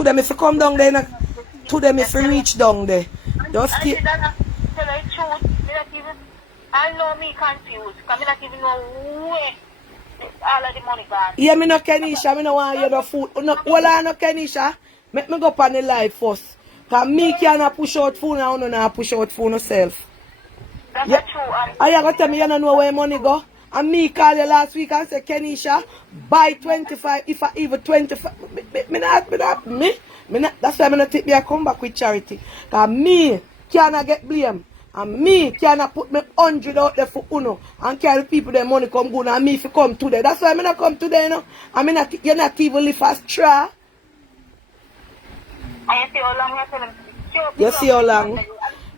To them if you come down there, to them if you reach down there. Just keep. I know me confused. Because I don't even know where all of the money gone. Yeah, me no Kenisha, me no want you no food. No, hold on, no Kenisha. Make me go up on the live first. Because me can't push out phone and you not push out phone yourself. That's Yeah. true. And you got to tell me you don't know where money go. And me call you last week and say, Kenisha, buy 25, if I even 25. That's why I'm not take me a come back with charity. Because me cannot get blame. And me cannot put me 100 out there for Uno and carry people their money come good and me if you come today. That's why I'm not come today, you know. I mean, you're not even live as try. And you see how long you're telling me? You see how long?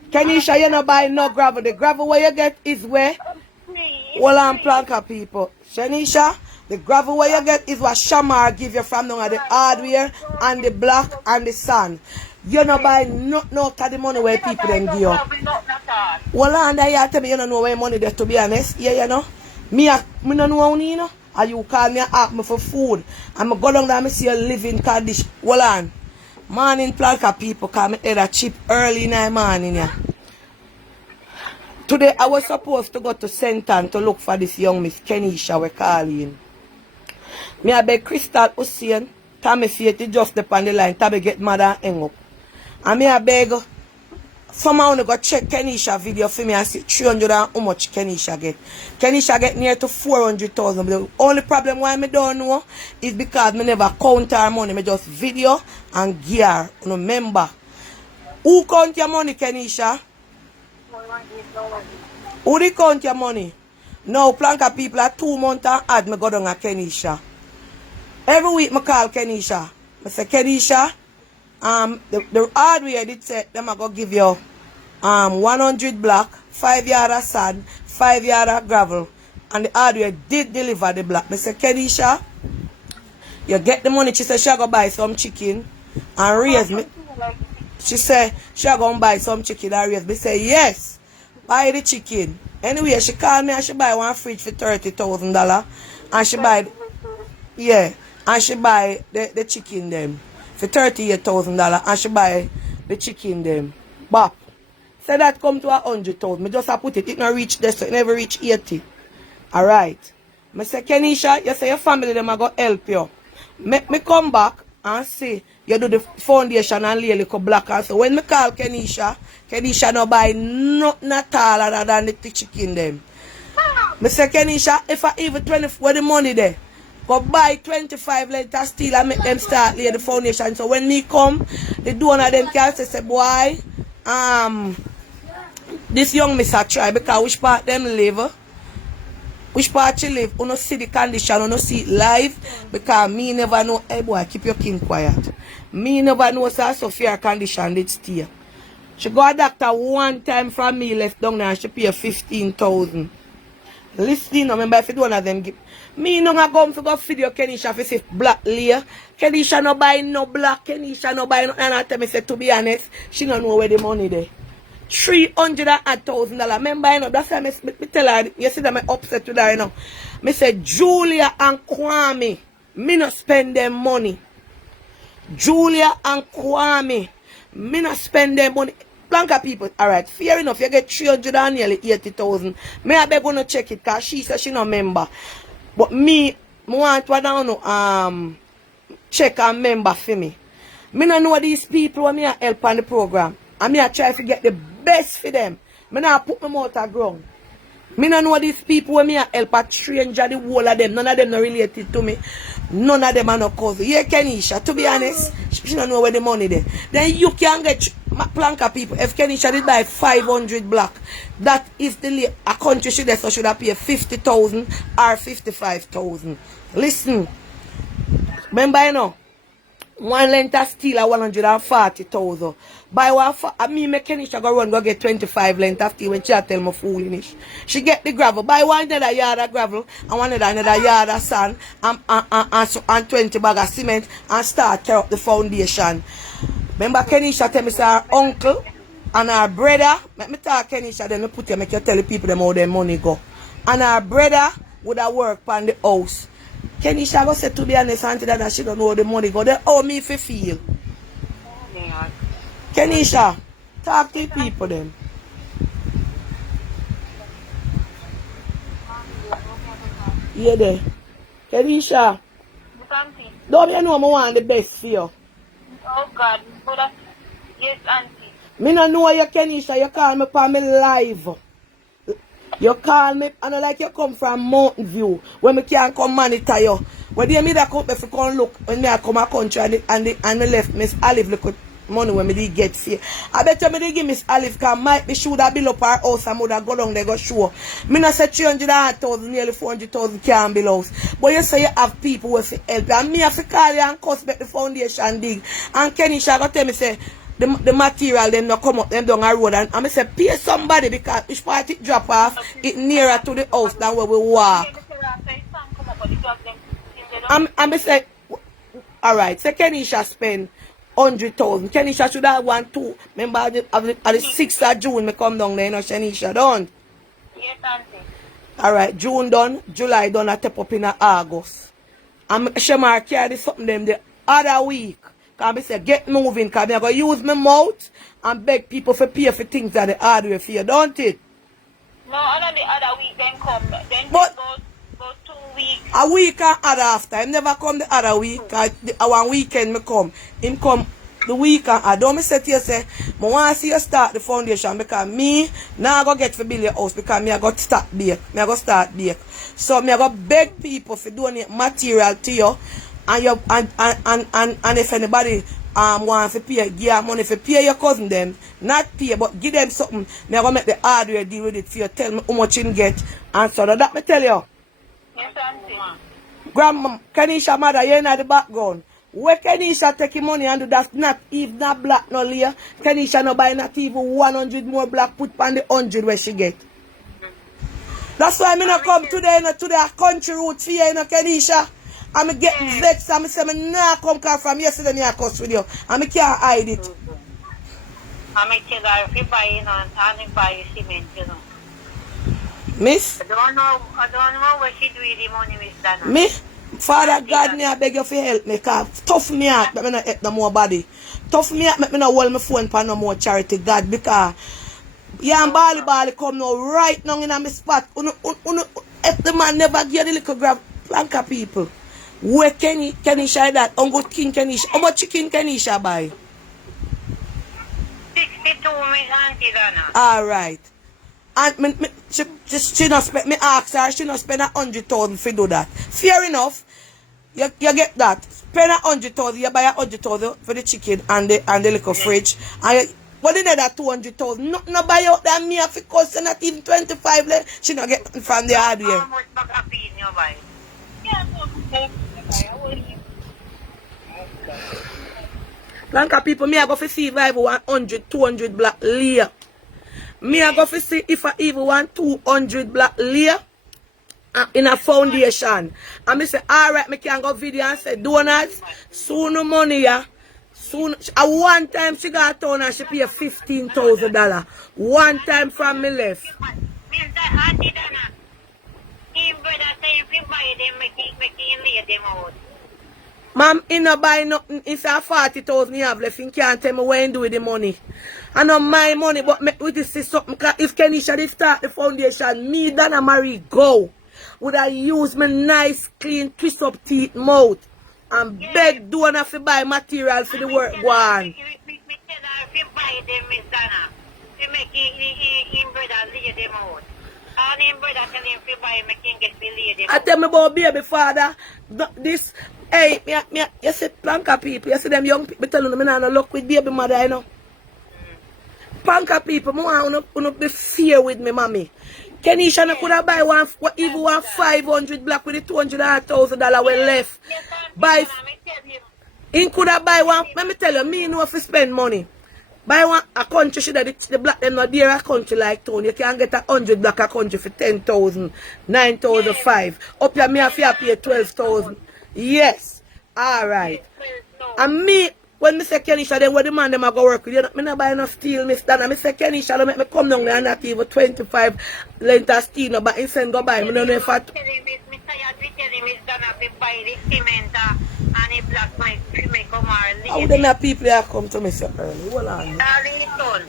Kenisha, you not buy no gravel. The gravel where you get is where? Well, I'm planker people. Kenisha, the gravel where you get is what Shamar give you from now the hardware and the black and the sand. You not buy nothing out of the money where people then give you. Well, and I tell me you don't know where money there, to be honest. Yeah, you know. Me don't know how you know. And you call me and ask me for food. And I go down there and I see you living condition. Well, on. Morning planker people come head a chip early in the morning. Yeah. Today I was supposed to go to Senton to look for this young Miss Kenisha we calling. Me I beg Crystal Hussein, Tammy Faith just upon the line, Tammy get mad and hang up. And me I beg someone to go check Kenisha video for me and see 300 and how much Kenisha get. Kenisha get near to 400,000. The only problem why me don't know is because me never count her money. Me just video and gear. Remember. Who count your money, Kenisha? Who they count your money? Now, planka people are 2 months and add me go down a Kenisha. Every week me call Kenisha. I say, Kenisha, the hardware did say them I go give you 100 block, 5 yard of sand, 5 yard of gravel. And the hardware did deliver the block. I say, Kenisha, you get the money. She said she go buy some chicken and raise me. She said she go buy some chicken and raise me. I say, yes, buy the chicken. Anyway, she called me and she buy one fridge for $30,000. And she buy, yeah, and she buy the chicken them for $38,000 and she buy the chicken them. Bop. Say that come to 100,000. Me just put it. It not reach this, so it never reach 80. Alright. Me say, Kenisha, you say your family them are going to help you. Me come back and say, you do the foundation and lay a little black. And so when me call Kenisha, Kenisha no buy nothing at all other than the chicken them. Me say, Kenisha, if I even 20 where the money there, go buy 25 letter steel and make them start lay the foundation. So when me come, the donor them can say, boy, this young miss a try because which part them live, which part she live, you no see the condition, you no see it live, because me never know, hey boy, keep your king quiet. Me never know so Sophia condition did stay. She got a doctor one time from me left down there and she pay 15,000. Listen, remember if you one of them give me no go for go video Kenisha for say black layer. Kenisha no buy no black, Kenisha no buy no, and I tell me say to be honest, she don't know where the money there. $300,000. Remember, you know, that's why I tell her, you see that I'm upset with her, you know. I say, Julia and Kwame, me not spend them money. Julia and Kwame, me not spend them money. Blanca people, alright, fair enough, you get 380,000. Me I beg to check it, because she said she no member. But me want to down, check and member for me. Me no know these people when me help on the program. And me I try to get the best for them. Me not put my mouth on ground. Me no know these people when me I help a stranger, the whole of them. None of them not related to me. None of them are no cousin. Yeah, Kenisha, to be honest, she don't know where the money there. Then you can get planka people. If Kenisha did buy 500 black, that is the a country should have, so should have pay 50,000 or 55,000. Listen. Remember, you know, one length of steel at 140,000. By one I mean make Kenisha go run go get 25 length of steel when she tell me foolish. She get the gravel. Buy one another yard of gravel and one another yard of sand and 20 bag of cement and start tear up the foundation. Remember Kenisha tell me say her uncle and her brother, let me talk Kenisha then me put you make you tell the people them how their money go. And her brother would have worked on the house. Kenisha go say to be honest auntie that she don't know how the money go. They owe me if you feel. Yeah. Kenisha, talk to the people then. Yeah, there. Kenisha, Miss Auntie. don't you know I want the best for you? Oh God, but that's, yes, Auntie. Me no know you, Kenisha. You call me for me live. You call me, and I like you come from Mountain View, where me can't come monitor you. When they me that come, if you come look, when me I come a country and the left, Miss Olive look at money when me did get here. I bet you me did give Miss Olive, cause might be sure that bill up her house and would have go down there go show. Me not say 300,000, nearly 400,000 can bill house. But you say you have people who say help. And me have to call you and cost back the foundation dig. And Kenisha go tell me say, the material them not come up them down a road and I say pay somebody because each part it drop off it nearer to the house than where we walk. I say alright, so Kenisha spend 100,000. Kenisha should have one too. Remember at the 6th of June me come down there, you know, Kenisha done. Yes, Auntie. Alright, June done, July done, I step up in August. And Shemar carry something them the other week. Because I say, get moving, because I'm going to use my mouth and beg people for pay for things that the hard way for you, don't it? No, and the other week then come. Then But go 2 weeks. a week and other after. I never come the other week. One weekend me come. Him come the week and I don't me say to you, say, I want to see you start the foundation because me now go get for build your house because me I got start bake. Me I go start bake. So me I go beg people for donate material to you. And you and if anybody want to pay, give money for pay your cousin them, not pay but give them something. Me gonna make the hardware deal with it for you. Tell me how much you get, and so that me tell you. Yes, Auntie. Grandma, Kenisha mother, you in the background. Where Kenisha take money and do that? Not even not black no layer. Kenisha no buy not even 100 more black put on the 100 where she get. That's why me not come today, to the country route for you, Kenisha. I'm getting vexed. I'm saying, I'm not come from yesterday. I cuss with you. I can't hide it. I'm tell her if you buy, you know, and buy cement, you know. Miss? I don't know what she do with the money, Miss Dana. Me? Father God, me I beg you for help me. Cause tough me out, but me not help no more body. Tough me out, make me not hold my phone for no more charity, God. Because, yeah, and Bali come now right now in my spot. If the man never get the little grab planka people. Where Kenisha that? On good King Kenisha. How much chicken Kenisha buy? 62, Miss Auntie Dana. Alright. And she not spend, me ask her, she not spend 100,000 for do that. Fair enough. You get that. Spend 100,000, you buy 100,000 for the chicken and the little fridge. And what in that 200,000? No buy out that me if it costs not even 25. She not get from the hardware. How much bag of bean you buy? Yeah, Lanka people, me I go for see if I even 100, 200 black layer. Me I go for see if I even want 200 black layer in a foundation. And me say, alright, me can go video and say, donuts, soon no money, yeah. Soon, at one time she got town and she pay $15,000. One time from me left. Mr. Auntie Dana, him brother say if you buy them, make him lay them out. Ma'am, he no buy nothing. It's a 40,000 you have left. He can't tell me what he do with the money. I know my money, but with this is something. If Kenisha did start the foundation, me, Dana Marie, go. Would I use my nice, clean, twist up teeth mouth and beg donor to buy material for the work go on. Me tell her if you buy them, Miss Dana, you make him brother lay them out. And him brother tell him if you buy, make him get to lay them I out. tell me about baby father. This, hey, you see planka people, you see them young people tell them I no luck with baby mother, you know. Planka people, I want to be fair with me, mommy. Kenisha no could have buy even one 500 black with the $200,000 we left. Buy, he could have buy one, let me tell you, me know if you spend money. Buy one, a country, should the black them not dear a country like town. You can get 100 black a country for 10,000, 9,005. Up here, me have to pay 12,000. Yes. Alright. And me, when me say Kenisha, then when the man them a go work with you, me not buy no steel, Miss Dana. Me say Kenisha, don't make me come down there and not even 25 length of steel, no, but he send go buy. Me don't know if I... Me tired, we tell him Miss Dana to buy the cement, And the black man me come here How lady. them are people that come to me so early? Hold on. All his son.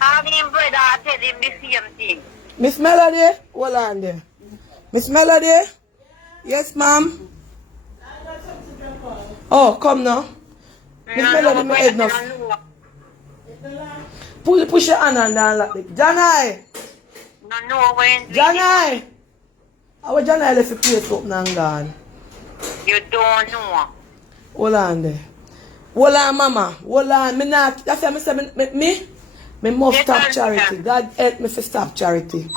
All him brother tell him the same thing. Miss Melody? Hold on there. Miss Melody? Yes, ma'am? Oh, come now. Miss Melody, my head now. Push your hand and down like that. Janai! No, when Janai! Our Janai left the place open and gone. you don't know. Hold on there. Hold on, mama. Hold on. Me not. That's why I say me must stop charity. God help me to stop charity.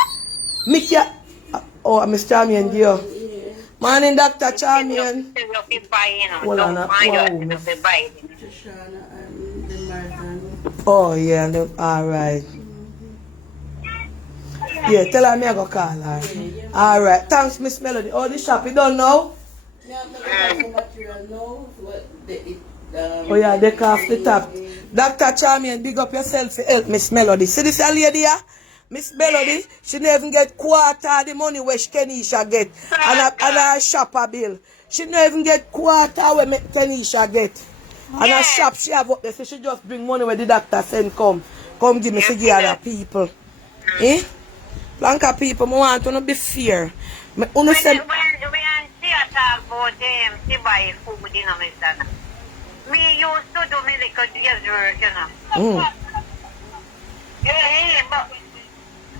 Me can't. Oh, Mr. Charmian, dear. Morning, Dr. Charmian. Hold on. Wow. Oh, yeah. Alright. Yeah, tell her me I go call her. Alright. Thanks, Miss Melody. Oh, the shop, you don't know? Oh, yeah, they off the top. Dr. Charmian, big up yourself to help Miss Melody. See this lady here? Miss Melody, she never even get quarter of the money where Kenisha get. And a shopper bill. She never even get quarter where Kenisha get. And a shop she have up there, so she just bring money where the doctor send come. Come give me to give other people. Eh? Blanca people, I want to not be fair. When she talk about them, she buy food, you know, Miss Dana. Me used to do me little days work, you know. Yeah, but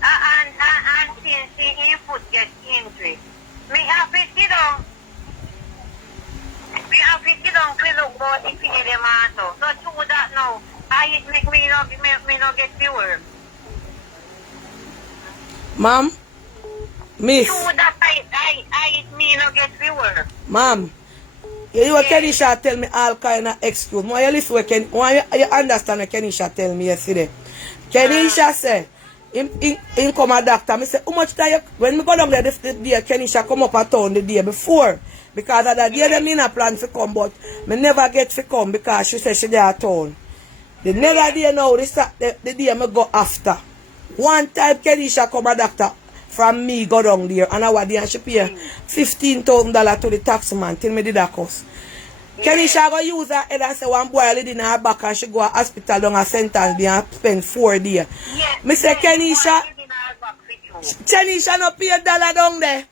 and since she foot get injury, me have to sit down. Me have to sit down to look about the thing in them also. So through that now, I make me not get the work. Ma'am? Miss? Through that I me not get the work. Ma'am? You know Kenisha tell me all kind of excuse. Why you listen why you understand what Kenisha tell me yesterday? Kenisha say, in come a doctor. I say, how much time you, when we go down there the day, Kenisha come up a town the day before. Because of that day, they mean a plan to come, but me never get to come because she said she there at town. The next day now, the day me go after. One time Kenisha come a doctor from me go down there, and I day and she pay $15,000 to the tax man till me did that cost. Kenisha go use her head and say one boy lead in her back and she go to hospital down a sentence there and spend 4 days. Yes, Me say Kenisha no pay $1 down there.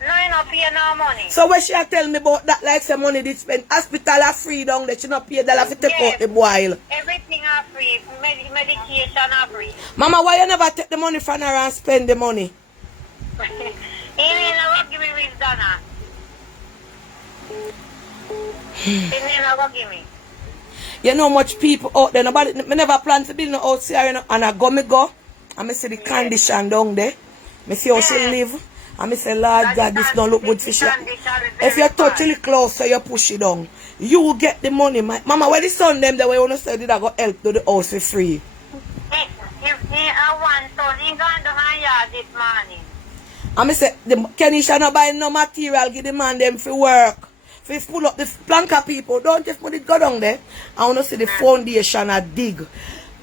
No, you not pay no money. So when she tell me about that, like some money did spend, hospital are free down there, she not pay $1 to take out the boy. Everything are free, medication are free. Mama, why you never take the money from her and spend the money? He never give me with Donna. He never give me. You know much people out there, nobody, me never plan to build no house here, you know, and I go, and I see the condition down there. I see how she live. And I say, Lord God, this don't look good for you. If you touch it close, so you push it down. You will get the money. Mama, where the son them, the way you say, did I go help to the house for free? If he want son, he gone down my yard this morning. And I say, Kenisha not buy no material, give the man them for work. For pull up the planka people, don't just put it go down there. I want to see the foundation a dig.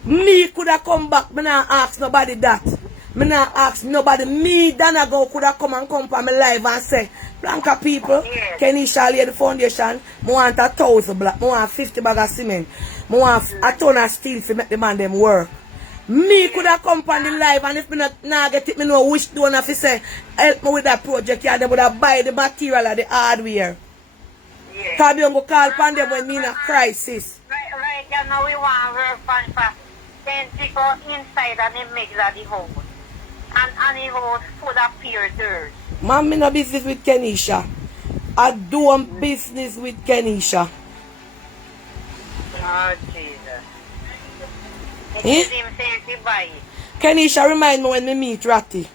Me could have come back, me not ask nobody that. Me not ask nobody. Me, Dana go could have come for my live and say, Blanca people, Kenisha lay the foundation, I want 1,000 black, I want 50 bag of cement, I want a ton of steel to make the man them work. Me could have come on the live and if me not get it, me know which one if say, help me with that project, yeah, they would have buy the material or the hardware. Because you go call upon them when me in a crisis. Right now we want to work for 10 people inside and it makes that the house. And it was full of pure dirt. Man, me no business with Kenisha. I do business with Kenisha. Oh, Jesus. Eh? Him saying to buy it. Kenisha remind me when me meet Ratty.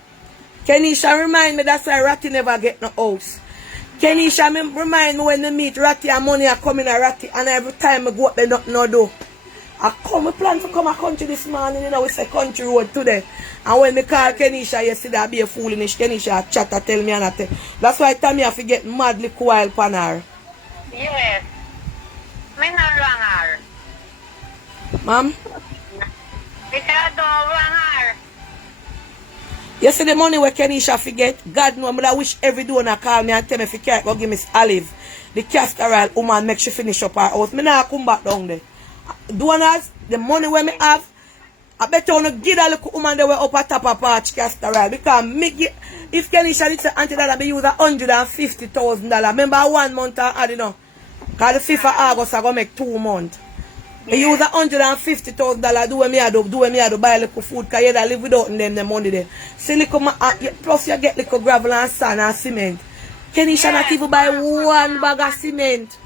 Kenisha remind me that's why Ratty never get no house. Kenisha remind me when me meet Ratty and money are coming at Ratty and every time I go up there nothing no do. I plan to come a country this morning, you know, we say country road today. And when me call Kenisha yesterday, I be a foolish. Kenisha chat and tell me and I tell. That's why Tommy have to get madly coil pan her. Yes. Me not wrong her. Ma'am? Me say I don't wrong her. You see the money where Kenisha forget? God know, I wish every donor call me and tell me if you can't go give me olive. the castor oil woman make she finish up her house. Me not come back down there. Donors, the money when me have, I bet you want to give that little woman they were up at top of patch castor oil. Because me get, if Kenisha did say auntie that I use $150,000. Remember 1 month I had, you know. Because the 5th of August I go make 2 months. I use $150,000 do what me I do buy a little food because you live without them the money there. See little plus you get little gravel and sand and cement. Kenisha not even buy 1 bag of cement.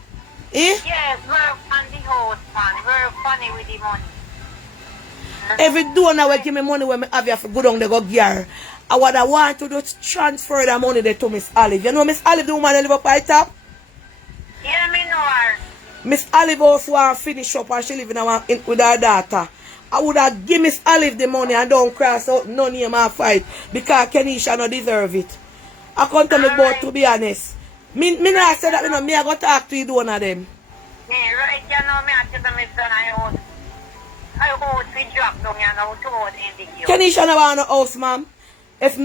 Eh? Yes, we're on the house, man. We're funny with the money. Every donor will give me money when I have you for go down they go gear. And what I want to do is transfer the money there to Miss Olive. You know Miss Olive the woman that live up at the top? Yeah, me know her. Miss Olive also want to finish up and she live with her daughter. I would have give Miss Olive the money and don't cross out none of my fight because Kenisha no deserve it. I come to me both to be honest. Me not say that me I go talk to you one of them. Yeah, right, you know me I tell them it's done I hold we drop down and I to hold in the Kenisha no want no house, ma'am. If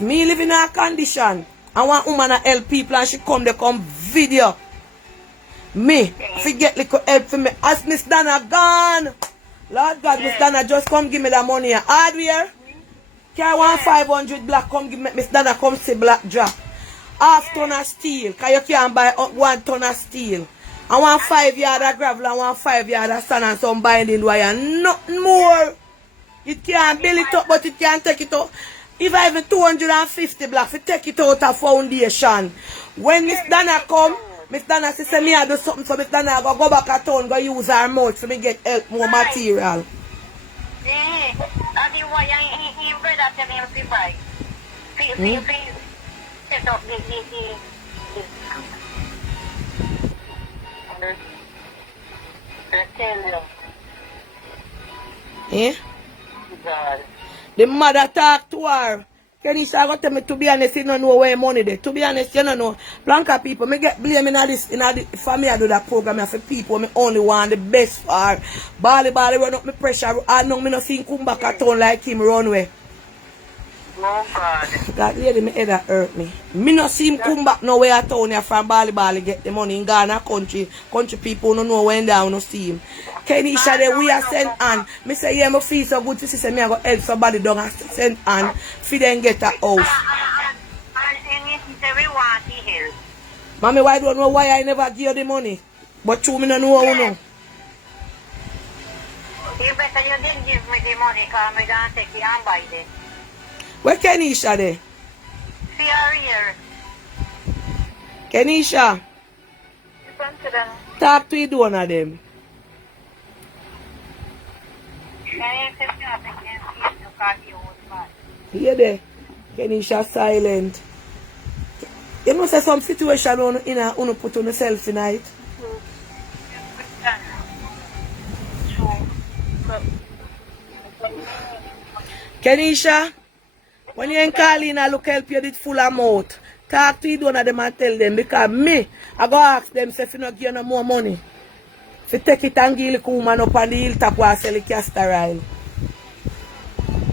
me live in a condition and one woman to help people and she come they come video. Me, forget little help for me. As Miss Dana gone. Lord God, Miss Dana just come give me the money. Hardware. Carry 500 black, come give me Miss Dana come say black drop. Half ton of steel. Cause you can't buy 1 ton of steel. And 1 5 yard of gravel and 1 5 yard of sand and some binding wire. Nothing more. It can't build it up, but it can't take it out. If I have 250 black, we take it out of foundation. When Miss Dana come, Miss Dana say me I do something so Miss Dana go back at town, go use her mouth so me get help more material. Yeah, that's why he brother tell him to buy. Please, set up this. Eh? God. The mother talk to her. Kenisha got tell me to be honest, you don't know where money there. To be honest, you don't know. Blanca people, me get blame in this for me I do that program for people me only want the best for her. Bali run up me pressure. I know me not see him come back at town like him run away. Oh God. That lady me head hurt me. Me not see him come back nowhere at town here from Bali get the money in Ghana country. Country people don't know when down no see him. Kenisha there we are sent on. Me say yeah, me feel so good to see me I go help somebody down and send on for them get a house. And he say we want the help. Mommy, why don't know why I never give you the money? But you me no know how no. You better you didn't give me the money because I'm going to take it and buy it. Where Kenisha there? See her here. Kenisha, You come to them. talk to you one of them. Here there. Kenisha silent. You know say some situation you put on yourself in it. Kenisha, when you ain't calling I look help you did full amount. Talk to you one of them and tell them because me, I go ask them say if you not give no more money. If you take it and give the woman up on the hilltop or sell the castor oil.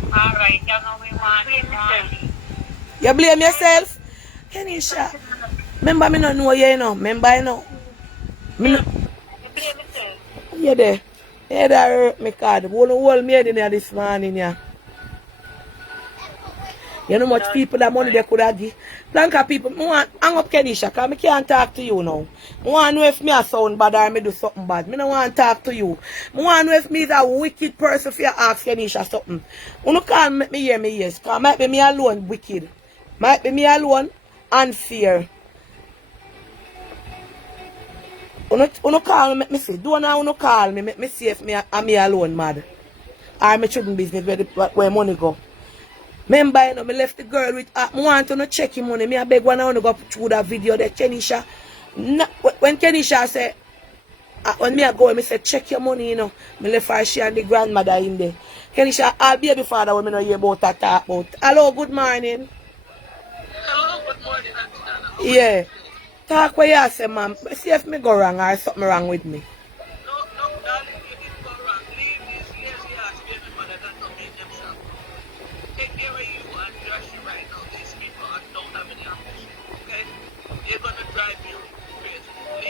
Alright, you know we want it. You blame yourself? Kenisha, remember me not know you know. Remember you know. Me no, You blame yourself. yeah there. Yeah that hurt me card. Won't hold me in there this morning yeah. You know much people that money they could have give. Blanca people, I want hang up Kenisha because I can't talk to you now. I want to know if me a sound bad or me do something bad. I don't want to talk to you. I want to know if me is a wicked person if you ask Kenisha something. You don't call me hear me yes. Because might be me alone wicked. Might be me alone unfair. You don't call me, make me see. Don't now you call me, make me see if me alone mad. Or me shouldn't business where money go. Remember, you know, me left the girl with, I want to check him money. Me I beg one I want to go through that video that Kenisha. When Kenisha said, when me I go, me say, check your money, you know. Me left her, she and the grandmother in there. Kenisha, I'll be baby father when me know hear about that talk about. Hello, good morning. Hello, good morning, Auntie Nana. Yeah. Talk where you say, ma'am. See if me go wrong or something wrong with me. No, darling, you didn't go wrong. Leave this lazy ass baby mother that don't make themselves. Take care of you and Josh right now. These people don't have any ambition, okay? They're gonna drive you crazy.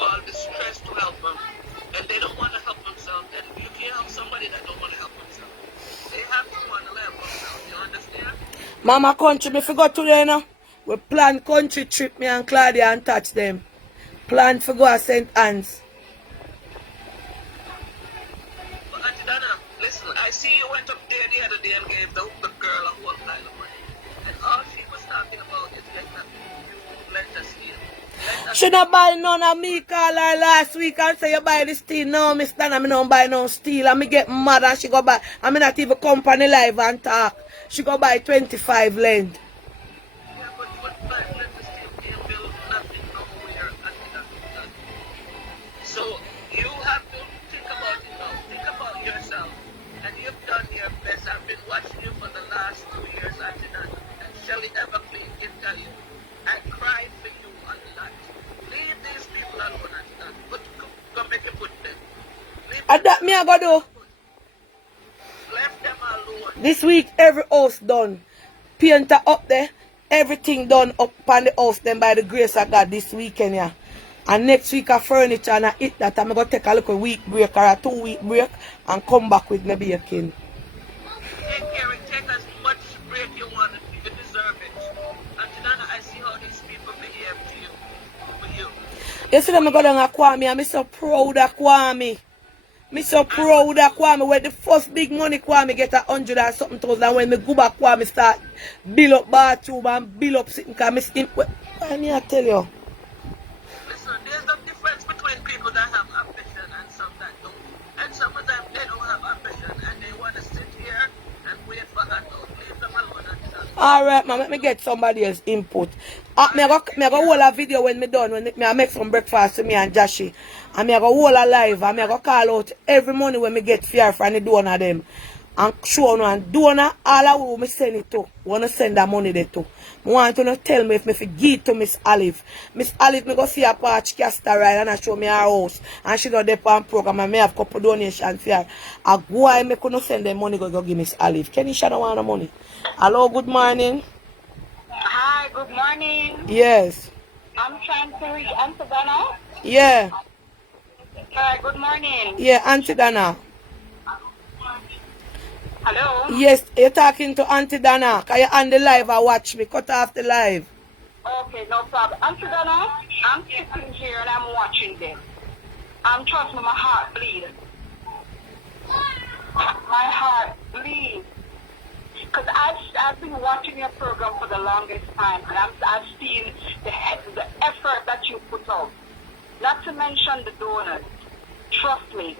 all the stress to help them, and they don't want to help themselves, and you can't help somebody that don't want to help themselves. They have to want to help themselves, you understand? Mama country, me forgot today, you know. We plan country trip, me and Claudia, and touch them. Plan for go to St. Anne's. But Auntie Donna, listen, I see you went up there the other day and gave the girl a whole pile of money. And all she was talking about is let us heal. She not buy none of me, call her last week and say you buy the steel. No, Miss Donna, me don't buy no steel. And me get mad and she go buy. I mean not even company live and talk. She go buy 25 length. Yeah, but what time let us still can't build nothing nowhere Auntie Donna. So you have to think about it now. Think about yourself. And you've done your best. I've been watching you for the last 2 years, Auntie Donna. And Shelly Everclean can tell you. I cried for you a lot. Leave these people alone, Auntie Donna. But go make a put them. And that me I go do. Left them alone. This week every house done. Painter up there. Everything done up on the house then by the grace of God this weekend, yeah. And next week a furniture and I eat that. I'm going to take a little week break or a 2-week break and come back with my baking. Take care and take as much break you want. You deserve it. Auntie Donna, I see how these people behave to you. For you. You see them go down at Kwame and I'm so proud of Kwame. Me so proud of Kwame. When the first big money Kwame get 100 and something thousand, when me go back Kwame start build up bathroom and build up sitting because me steam. What me I tell you? Listen, there's a difference between people that have ambition and some that don't. And some of them, they don't have ambition and they want to sit here and wait for handout. Leave them alone, Auntie Donna. Alright, man, let me get somebody else input. Me I go hold a video when me done, when I make some breakfast to me and Jashi. And me I go hold a live and me I go call out every morning when me get fear from the donor them. And show no and donor, all of who me send it to. Wanna send that money there to. I want to tell me if me forget to Miss Olive. Miss Olive, me go see her patch caster ride and I show me her house. And she got the pan program and me have couple donations for her. I go and me couldn't send them money go give Miss Olive. Kenisha don't want the money. Hello, good morning. Hi, good morning. Yes. I'm trying to reach Auntie Donna. Yeah. Hi, good morning. Yeah, Auntie Donna. Hello? Yes, you're talking to Auntie Donna. Can you on the live or watch me? Cut off the live. Okay, no problem. Auntie Donna, I'm sitting here and I'm watching this. Trust me, my heart bleeds. My heart bleeds. Because I've been watching your program for the longest time, and I've seen the effort that you put out. Not to mention the donors. Trust me.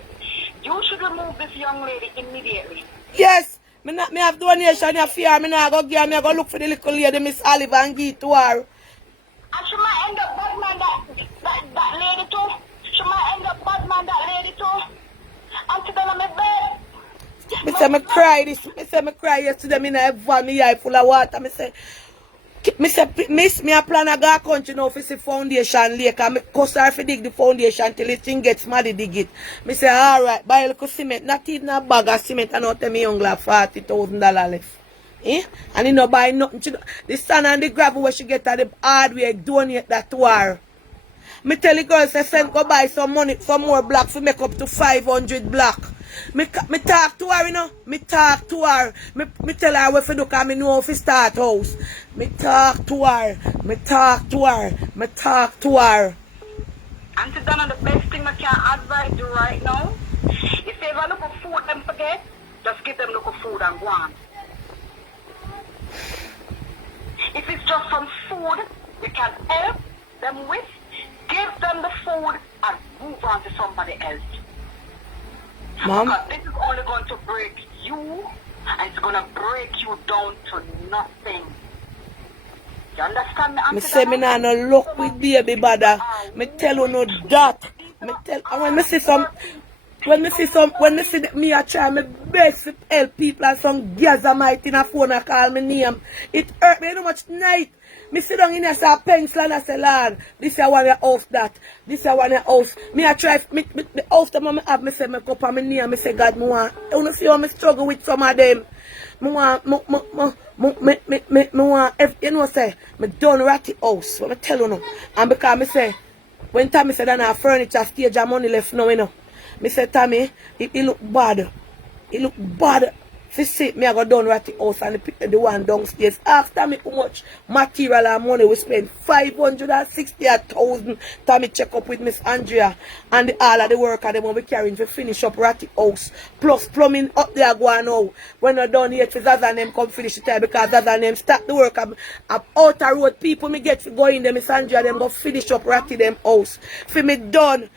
You should remove this young lady immediately. Yes, me have donation here for her. Me not go give her. Me go look for the little lady, Miss Olive, and give it to her. And she might end up bad man that lady too. She might end up bad man that lady too. Auntie Donna, me bed. Me say me cry this. Me say me cry yesterday. Me na have me eye full of water. Me say, miss me a plan a go country now for see foundation lake. And me cost her for dig the foundation till the thing gets mad dig it. Me say alright, buy a little cement. Not even a bag of cement and not tell me young lad $40,000 left. Eh? And he no buy nothing. The sand and the gravel where she get at the hardware, donate that to her. Me tell the girls, send go buy some money, some more black for make up to 500 black. Me talk to her, you know. Me talk to her. Me tell her what to do because me know if start house. Me talk to her. Me talk to her. Me talk to her. Auntie Donna, the best thing I can advise you right now, if they ever look for food them forget, just give them look for food and go on. If it's just some food you can help them with, give them the food and move on to somebody else. Mom? Because this is only going to break you and it's going to break you down to nothing. You understand me? Me say me nah no luck with baby bother. Me tell you no that. Me tell and when me see me a try my best to help people and some Gazamite in a phone and call me name. It hurt me, you know much night. Me sit down in here say a pencil and I say, Lord, this is one your house that. This is one your house. Me a try me house them and me have me say me go up on my knee and me say, God, me want. You wanna see how me struggle with some of them. Me want you know say me done ratty house. What I tell you now. And because me say When Tommy said that our furniture stage and money left now, you know. Me said, Tommy, it look bad. It look bad. If you see me, I go down at the house and the one downstairs. After me, how much material and money we spend? 560,000. Tommy check up with Miss Andrea and all of the work and them we carrying to finish up at the house. Plus plumbing up there going now. When we're done yet, for Zaza name come finish it because Zaza name start the work. I'm outer road people me get to go in them Miss Andrea them go finish up at them house. For me done.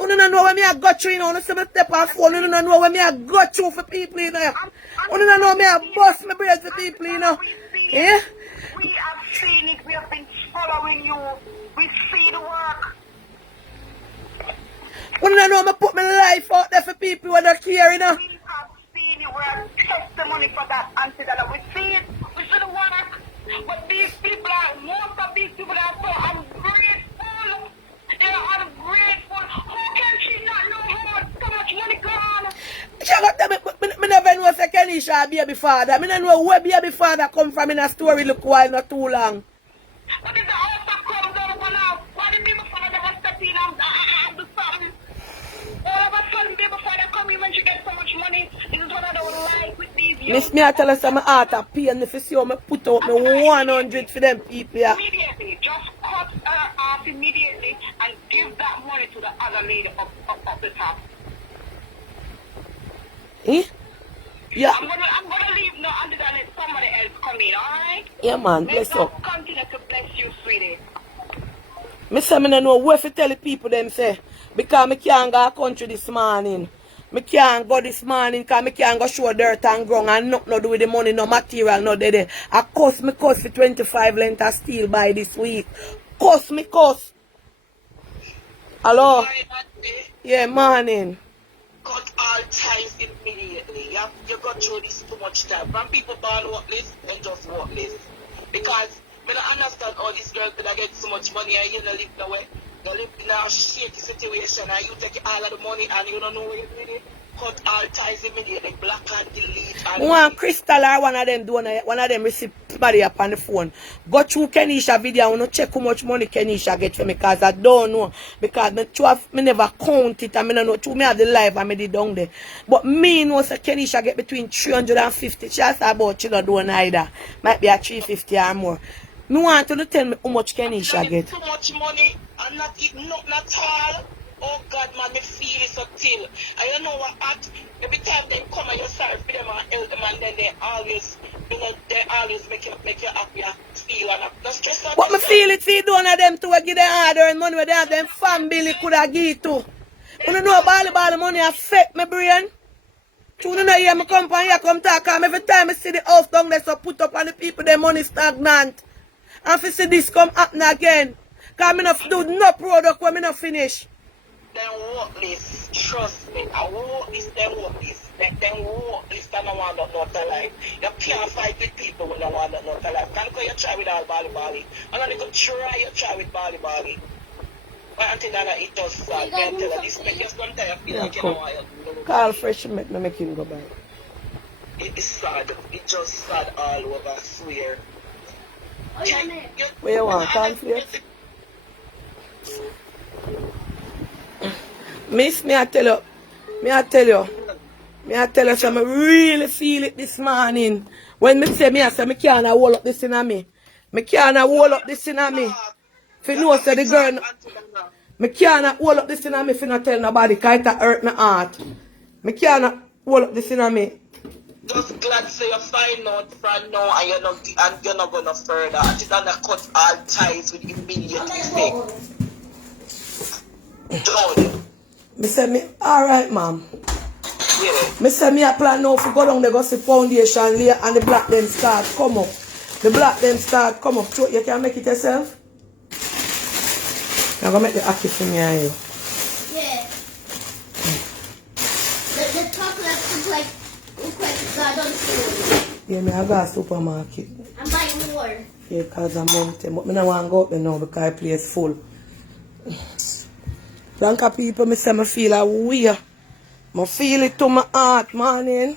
You don't know when I got you, you know, you see me step on phone, you don't know when I got you for people, you know. You don't know me I bust my brains for people, you know. Yeah? We have seen it, we have been following you, we see the work. You don't know me put my life out there for people who don't care, you know. We have seen it, we have testimony for that, Auntie Dada. We see it, we see the work. But these people are, most of these people are so ungrateful. They are ungrateful. How can she not know how so much money gone? She got them, me never know say Kenisha a baby father. I don't know where baby father come from in a story look while not too long. But if the house that comes out for now, why did baby father never step in and do something? All of a sudden baby father come in when she gets so much money. He's one of those like with these young Miss me I tell her say my heart a pain if you see how me put out me 100 for them people yeah. Immediately, just cut her off immediately and give that money to the other lady up the top. Eh? Yeah. I'm gonna leave now until I let somebody else come in, alright? Yeah man, Let's bless up. continue to bless you, sweetie. Me say me no know where to tell the people them say because me can't go country this morning. Me can't go this morning because me can't go show dirt and ground and nothing no do with the money, no material, no there. I cost me for 25 length of steel by this week. Cost. Hello? Yeah, morning. Cut all ties immediately. You got through this too much time. When people born worthless, they just worthless. Because I don't understand how this girl could get so much money and you don't live the way. You live in a shaky situation and you take all of the money and you don't know where you did it. Cut all ties immediately. Block and delete. And One Crystal or one of them do one of them receive somebody up on the phone. Go through Kenisha video. I want to check how much money Kenisha get for me because I don't know. Because me never count it and I don't know. To me have the live and me did down there. But me know say Kenisha get between 350. She has about she don't do neither. Might be at 350 or more. Me want you to tell me how much Kenisha get. too much money and not eating nothing at all. Oh God, man, me feel it so till. I don't know what at every time they come and you sorry for them and help them and then they always, you know, they always make you happy and feel and not stress out. But me feel it for one of them to give them order and money where they have them family could have give to. You don't know ball money affect my brain. You don't know here me come from here come talk and every time I see the house down there so put up on the people their money stagnant. And if you see this come happen again. Because I not do no product when I not finish. Then worthless, trust me. I want this, then worthless. Then worthless, then I want not alive. You can't fight with people when I want not alive. Can't go you try with all Bali. And then you can try you try with Bali. But until then, it does sad. I tell you, this make you sometimes feel like you know why you Call fresh make no make him go by. It is sad. It's just sad all over, I swear. Where you want, conflict? Miss, me I tell you, so I really feel it this morning. When me say I can't hold up this in me. Me can't hold up this in me. If you know, say the girl, me can't hold up this in me if you not tell nobody, because it hurt my heart. Me can't hold up this in me. Just glad say you find out from now and you're not gonna further. I just gonna cut all ties with immediate effect. Done. Me say me, alright ma'am. Yeah. Me say me a plan now for go down there go see foundation layer and the black them start come up. The black them start come up. So you can make it yourself? I'm gonna make the aki for me and you. Yeah. The chocolate look like God on food. Yeah, me I go to supermarket. I'm buying more. Yeah, because I'm mountain. But me don't want to go up there now because the place full. Ranka people, me say me feel a weird. I feel it to my heart, man. Me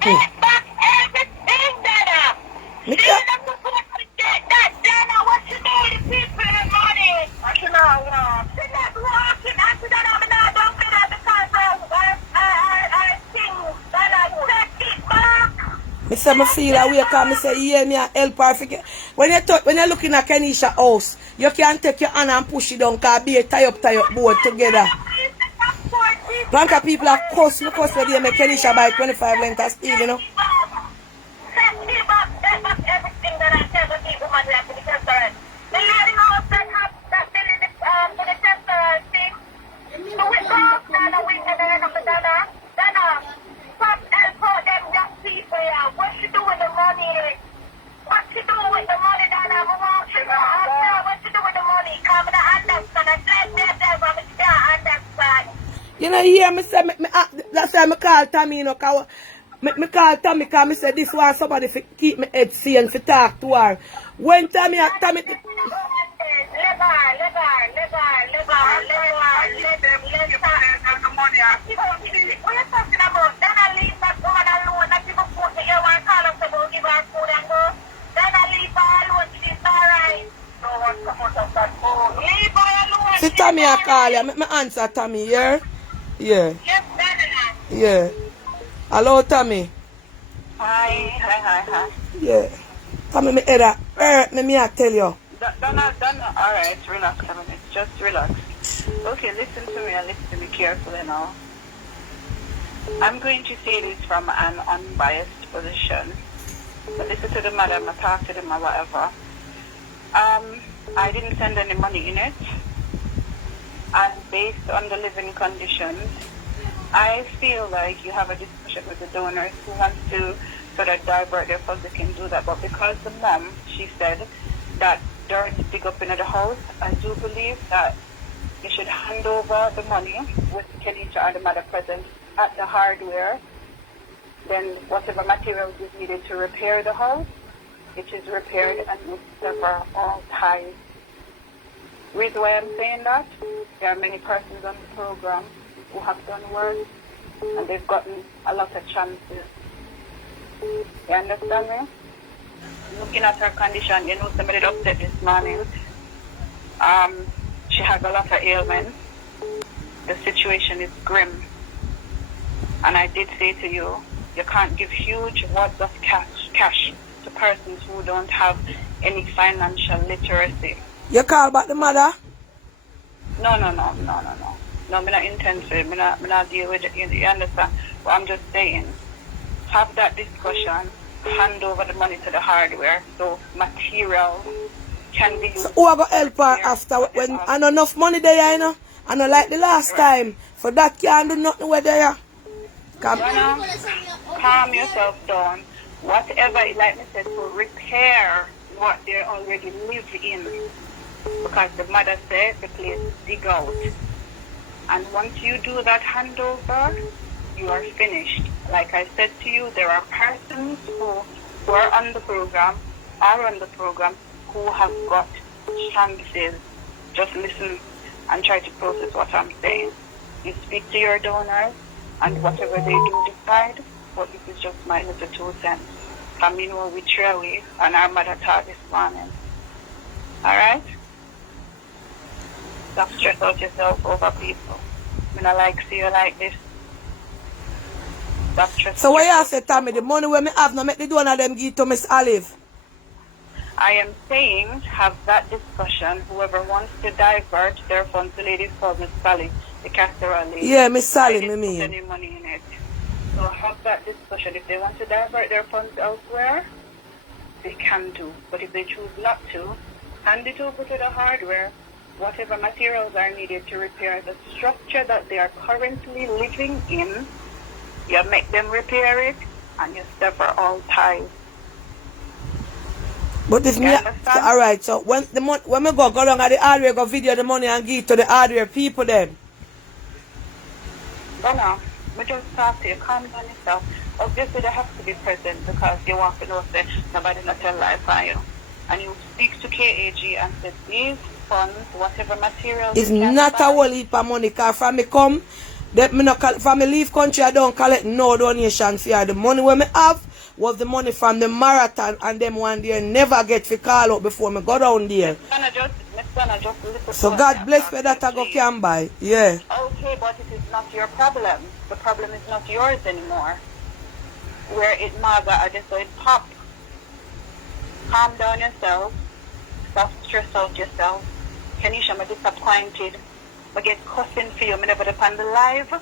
can't. say me feel away because me say yeah me a help her forget. When you're looking at Kenisha house, you can take your hand and push it down because be a tie up board together. Blanca people are cuss where they make Kenisha buy 25 length of steel, you know. Everything that I tell the people man like to the restaurant. The lady house that have that building to the restaurant thing. So we go up down a week and then up the Dana. Stop and for them young people, yeah. What you do with the money? What you do with the money, Dana? What you do with the money? Come to understand. I said that but we can't understand. You know, here me say, that's why I call Tommy, you know, cause me call Tommy because me say this one somebody to keep me head sane to talk to her. When Tommy see Tommy I call you, me answer Tommy, yeah? Yeah. Yeah. Hello Tommy. Hi. Yeah. Tommy me head hurt me I tell you. Donna, alright, relax a minute. Just relax. Okay, listen to me and listen to me carefully now. I'm going to say this from an unbiased position. But listen to the madam, I talk to them or whatever. I didn't send any money in it. And based on the living conditions, I feel like you have a discussion with the donors who want to sort of divert their funds, they can do that. But because the mom, she said that dirt is big up in the house, I do believe that you should hand over the money with Kenisha and the mother present at the hardware. Then whatever materials is needed to repair the house, it is repaired and it's sever all ties. Reason why I'm saying that, there are many persons on the program who have done work and they've gotten a lot of chances. You understand me? Looking at her condition, you know, somebody did upset this morning. She has a lot of ailments. The situation is grim. And I did say to you, you can't give huge wads of cash to persons who don't have any financial literacy. You call back the mother? No. I'm not intensive. I'm not deal with it. You understand? But I'm just saying, have that discussion, hand over the money to the hardware, so material can be used. So who are going to help her after when I know enough money there, you know? I know like the last time. For that can't do nothing with there. Calm yourself down. Whatever, like I said, to repair what they already live in. Because the mother said the place dig out. And once you do that handover, you are finished. Like I said to you, there are persons who are on the program, who have got chances. Just listen and try to process what I'm saying. You speak to your donors, and whatever they do decide, but this is just my little 2 cents. Coming with Trewi and our mother taught this morning. Alright? Stop stress out yourself over people. I don't like see you like this. Stop stress. So what you say, Tommy, the money we have no make the donor them give to Miss Olive? I am saying have that discussion. Whoever wants to divert their funds, the lady called Miss Sally, the casserole lady. Yeah, Miss Sally, I didn't me put mean. any money in it. So have that discussion. If they want to divert their funds elsewhere, they can do. But if they choose not to, hand it over to the hardware. Whatever materials are needed to repair the structure that they are currently living in, you make them repair it and you sever all ties. But if me, alright, so when the money, when we go down at the hardware, go video the money and give to the hardware people then. No, we just talk to you, calm down yourself. Obviously they have to be present because you want to know that nobody not tell life on you. And you speak to KAG and say these funds, whatever materials. It's not a whole heap of money, because from me come, that me not from me leave country, I don't collect no donation for the money when me have was the money from the marathon, and them one day never get to call out before me go down there. So God bless me that I go can buy. Yeah. Okay, but it is not your problem. The problem is not yours anymore. where it maga or just so it pop. Calm down yourself. Stop stress out yourself. Kenisha, I'm disappointed. I get cussing for you. I never depend the live.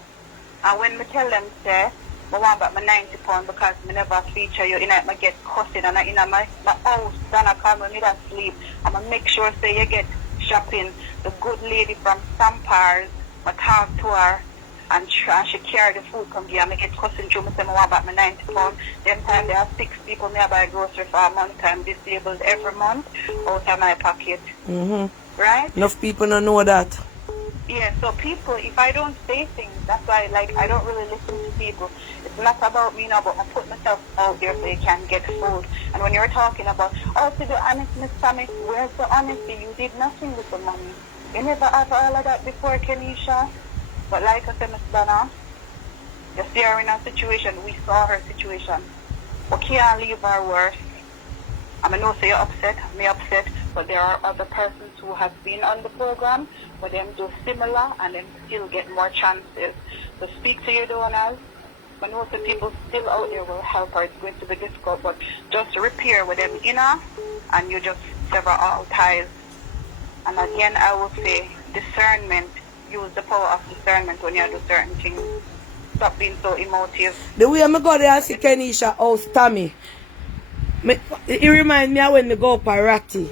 And when I tell them, say, I want back my 90 pounds because I never feature you in it, I get cussing and in my house, then I come when I sleep. I'm going to make sure say you get shopping. The good lady from Sampars, I talk to her and she carry the food come here. I get cussing through. I say I want back my 90 pounds. Then time there are 6 people me I buy grocery for a month. I'm disabled every month out of my pocket. Right? Enough people don't know that. Yeah, so people, if I don't say things, that's why, like, I don't really listen to people. It's not about me now, but I put myself out there so you can get food. And when you're talking about, oh, to be honest, Miss Sammy, where's the honesty? You did nothing with the money. You never had all of that before, Kenisha. But like I said, Miss Donna, you see her in a situation, we saw her situation. We can't leave her worse. I mean, no, say you're upset, me upset, but there are other persons who have been on the program, for them do similar and then still get more chances. So speak to your donors. I know the people still out there will help her. It's going to be difficult, but just repair with them inner and you just sever all ties. And again, I will say discernment. Use the power of discernment when you do certain things. Stop being so emotive. The way I go there and see Kenisha house Tommy, it reminds me of when I go up a Ratty.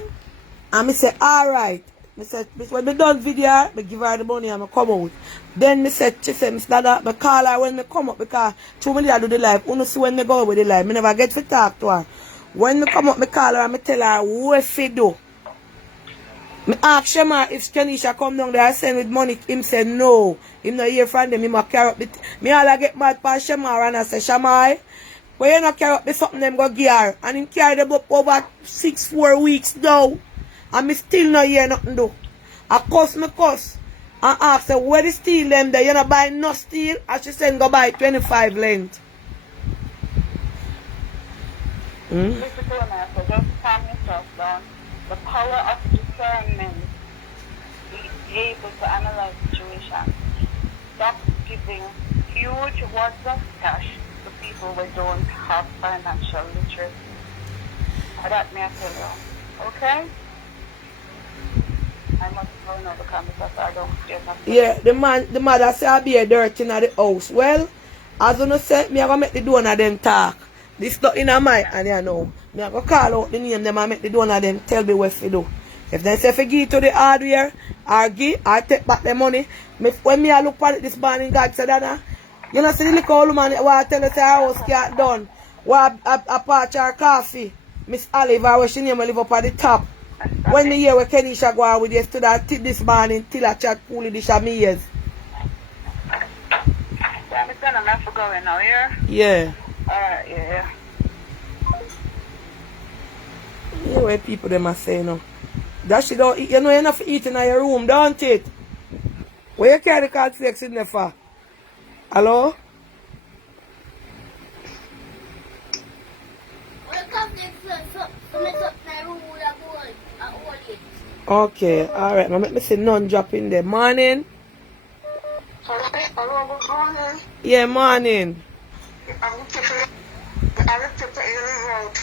And I say, alright. I said, when I done video, I give her the money and I come out. Then I said, she said, Mr. Dada, I call her when I come up because 2 minutes I do the live. You see when I go with the live. I never get to talk to her. When I come up, I call her and I tell her what she do. I ask Shema if Kenisha come down there and send with money. Him said no. Him not hear from them. He must carry up the... Me all I get mad for Shema and I say, Shema, when you not carry up the something them go give her. And him carry them up over 4 weeks now. And me still not hear nothing do. I cuss me cuss. And ask her, where the steel them there? You not buy no steel? And she said, go buy 25 length. Listen to me, so just calm yourself down. The power of discernment is able to analyze situations. Stop giving huge words of cash to people who don't have financial literacy. And that may I tell you. Okay? I must go now because I don't get nothing. Yeah, the mother say I be a dirty in the house. Well, as you know say, me I go make the donor them talk. This not in my and you know. Me I go call out the name them and make the donor them tell me what to do. If they say if give to the hardware or give, I take back the money. When me I look at it this morning, God said that you know see the little old woman who I tell us her house can't done. Why a patch her coffee. Miss Oliver where she name live up at the top. When me hear where Kenisha go out with you to that this morning till I chat fully this me ears. Yeah, Miss Donna, I'm for going now, yeah? Yeah. Alright, yeah. Yeah, where people them are saying no. That she don't eat, you know enough eating in your room, don't it? Where you carry the card flex in there for? Hello? Okay, alright. Let me say none drop in there. Morning? Hello, good morning. Yeah, morning. I'm people in the road.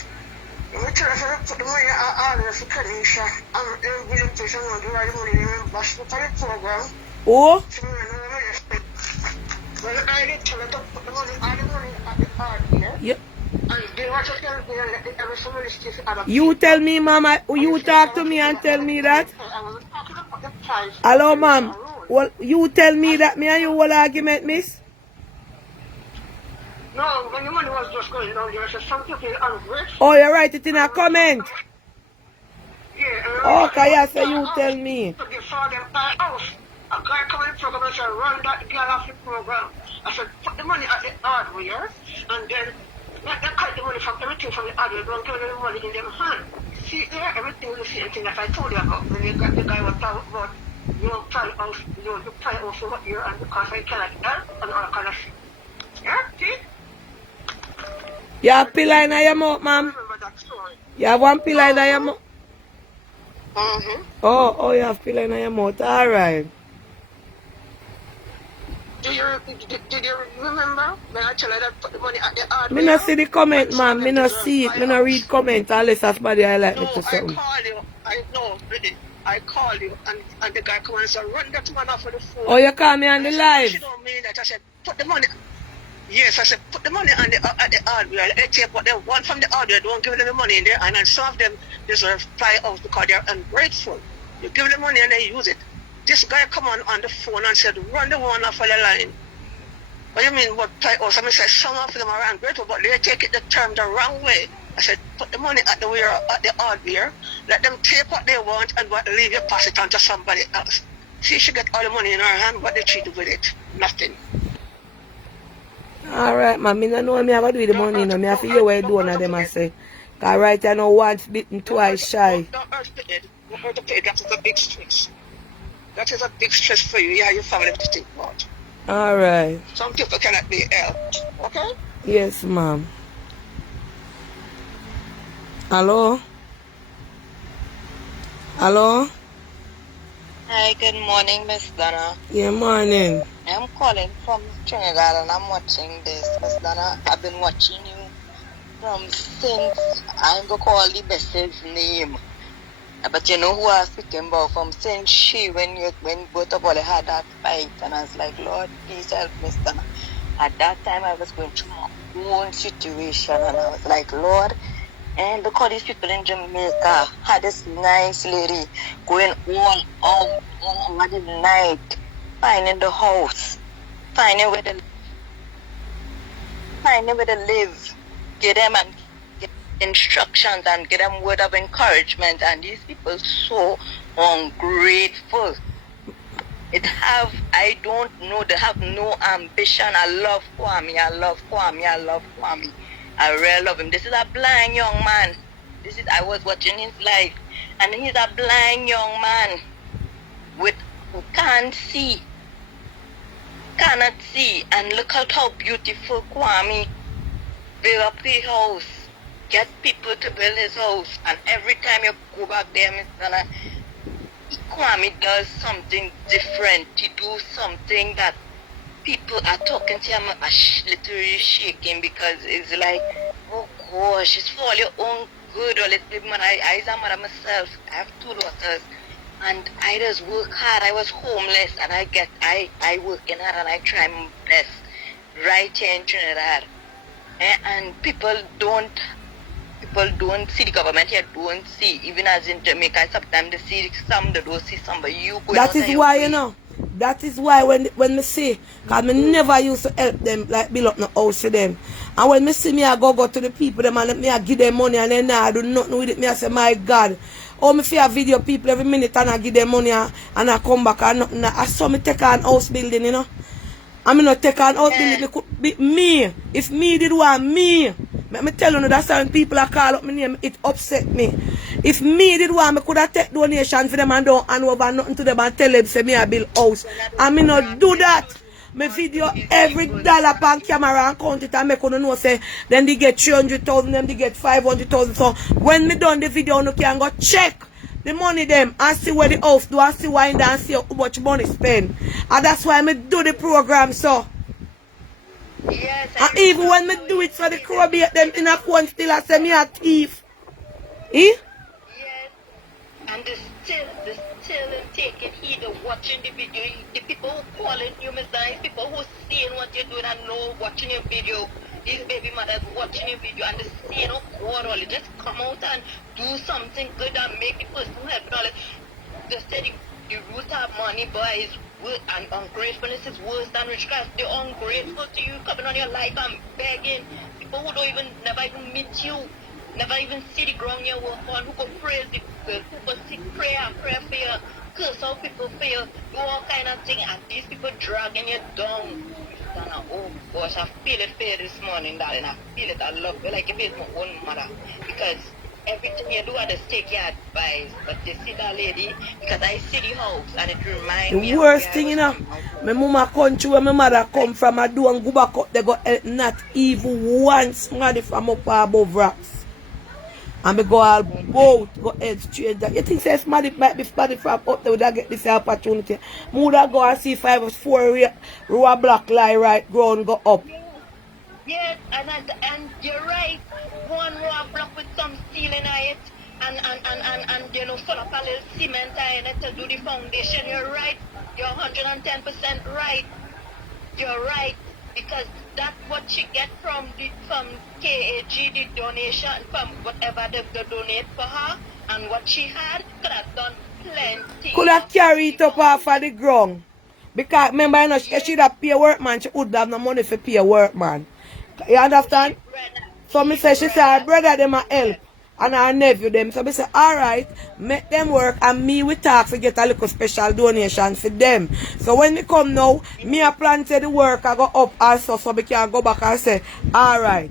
I'm trying to put the money out of the Kenisha. I'm in the invitation of the right money in the hospital program. Oh? When I did tell her to put the money at the card here. Yeah. And they want to tell me that every somebody still other You tell me, Mama, you talk to me and tell me that? I was talking about the price. Hello, ma'am. Well, you tell me that me and you will argument, miss? No, when the money was just going down, there was some people ungrateful. Oh, you write it in a comment? Yeah. Okay, yes, so you tell me. So they saw them by house. A guy come in the program and said, run that girl off the program. I said, put the money at the hardware, and then let them cut the money from everything from the hardware, don't give them the money in their hand. See there, everything is the same thing that I told you about. When the guy was talking about, you try out, you try also what you're and because I cannot help and all kind of shit. Yeah, see? You have pillar in your mouth, ma'am? Remember that story? You have one pillar in your mouth? Mm-hmm. Oh, you have pillar in your mouth. Alright. Did you remember when I tell her that put the money at the hardware? Me not see the comment, man. Me not see it. Me not read comment unless somebody highlight me No, to I something. call you. I know, really. I call you, and the guy come and say, run that man off of the phone. Oh, you call me on the I said, live? she don't mean that. I said, put the money. Yes, I said, put the money on at the hardware. They take what they want from the hardware. Don't give them the money in there. And then some of them deserve fly out because they're ungrateful. You give them money and they use it. This guy come on the phone and said, run the one off of the line. What do you mean, what fly out? I said, some of them are ungrateful, but they take it the term the wrong way. I said, put the money at the hardware. Let them take what they want and leave you pass it on to somebody else. See, she get all the money in her hand, what they treat with it? Nothing. Alright, man. Me no know me have to do with the money, no. Me have to hear what you do on them, I say. Because right I know once bitten, twice shy. Don't hurt the head. Don't hurt the head. That is a big stress. That is a big stress for you. Yeah, your family to think about. Alright. Some people cannot be helped. Okay? Yes, ma'am. Hello? Hello? Hi, good morning, Miss Donna. Yeah, morning. I'm calling from Trinidad and I'm watching this. Miss Donna, I've been watching you from since, I'm going to call the best's name. But you know who I was speaking about from since when both of us had that fight, and I was like, Lord, please help Miss Donna. At that time, I was going through my own situation and I was like, Lord, and look how these people in Jamaica had this nice lady going all out over the night, finding the house, finding where they live, get them and get instructions and get them word of encouragement. And these people so ungrateful. I don't know, they have no ambition. I love Kwame. I really love him. This is a blind young man. I was watching his life, and he's a blind young man who cannot see. And look at how beautiful Kwame build up his house, get people to build his house, and every time you go back there, Kwame does something different. He do something that people are talking to him, literally shaking, because it's like, oh gosh, it's for your own good. Or I am a mother myself. I have 2 daughters, and I just work hard. I was homeless, and I working hard, and I try my best right here in Trinidad. And people don't see the government here, don't see, even as in Jamaica, sometimes they see some, they don't see some, but you go. That is why, you know. That is why when me see, because me never used to help them, like build up no house for them. And when me see me, I go to the people, them and me I give them money, and then I do nothing with it. Me I say, my God. Oh, me see a video people every minute, and I give them money, and I come back, and nothing. I saw me take an house building, you know. I mean, not take an house building, it could be me. If me did want me. Let me tell you, that's how people are call up my name, it upset me. If me did want, I could have take donation for them and don't hand over nothing to them and tell them, say me I build house. I mean not do that. Me video every dollar on camera and count it and make you know, say, then they get 300,000, then they get 500,000. So when me done the video, you can go check the money them and see where the house do and see why in there and see how much money spend. And that's why me do the program, so. Yes, and even when me do it for the crowd, them in a phone still I say me a thief. Eh? Yes, and they still taking heed of watching the video. The people who calling you, Miss Dice, people who seeing what you're doing and know watching your video. These baby mothers watching your video and they seeing how quarterly. Just come out and do something good and make the person help. They say the root of money, boys, and ungratefulness is worse than witchcraft. They're ungrateful to you, coming on your life and begging. People who don't even, never even meet you, never even see the ground you walk on, who go praise the people, who go seek prayer for you, curse out people for you, do all kind of things, and these people dragging you down. Oh gosh, I feel it for you this morning, darling. I feel it. I love you like if it's my own mother. Because everything you do, I just take your advice. But you see that lady, because I see the house and it reminds me. The worst thing, you know, my mama country where my mother come from, I do and go back up, they go not even once money from up above rocks. And me go all boat, go head straight down. You think say somebody might be somebody from up there would I get this opportunity? Me would I go and see if I was 4 row block lie right ground go up. Yes, and you're right. One more block with some steel in it, and you know, full of a little cement in it to do the foundation. You're right. You're 110% right. You're right, because that's what she get from KAG, the donation, from whatever they donate for her, and what she had could have done plenty. Could have carried it up off of the ground. Because remember, you know, she should have pay a workman, she would have no money for pay a workman. You understand? So me say, she say her brother them a help and her nephew them. So me say, alright, make them work and me we talk to get a little special donation for them. So when they come now, me a plan to the work I go up also so we can go back and say, alright.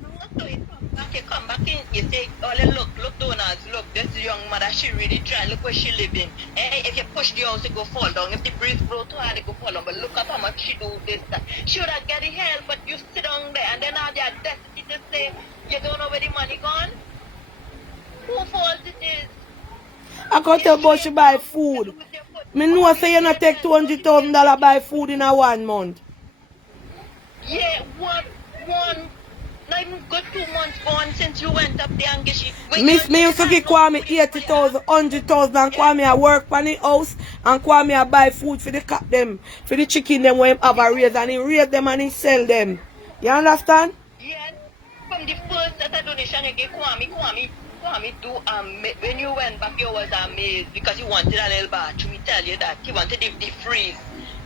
You come back in, you say, oh, look, donors, look, this young mother, she really trying, look where she living. If you push the house, it go fall down. If the breeze blow too hard, it go fall down. But look at how much she do this, that. She would have get the help, but you sit down there, and then now they are desperate to say, you don't know where the money gone? Who fault it is? I can't tell about she buy food. Me know say you not take $200,000 buy food in a 1 month. Yeah, one, not even good 2 months gone since you went up there and get she. Miss me used to give Kwame 80,000, 100,000 and Kwame a work on the house and Kwame a buy food for the cat them, for the chicken them when him have a raise and he raise them and he sell them. You understand? Yes. From the first set of donation you gave Kwame do when you went back you was amazed because you wanted a little bathroom. Me tell you that. He wanted the deep freeze.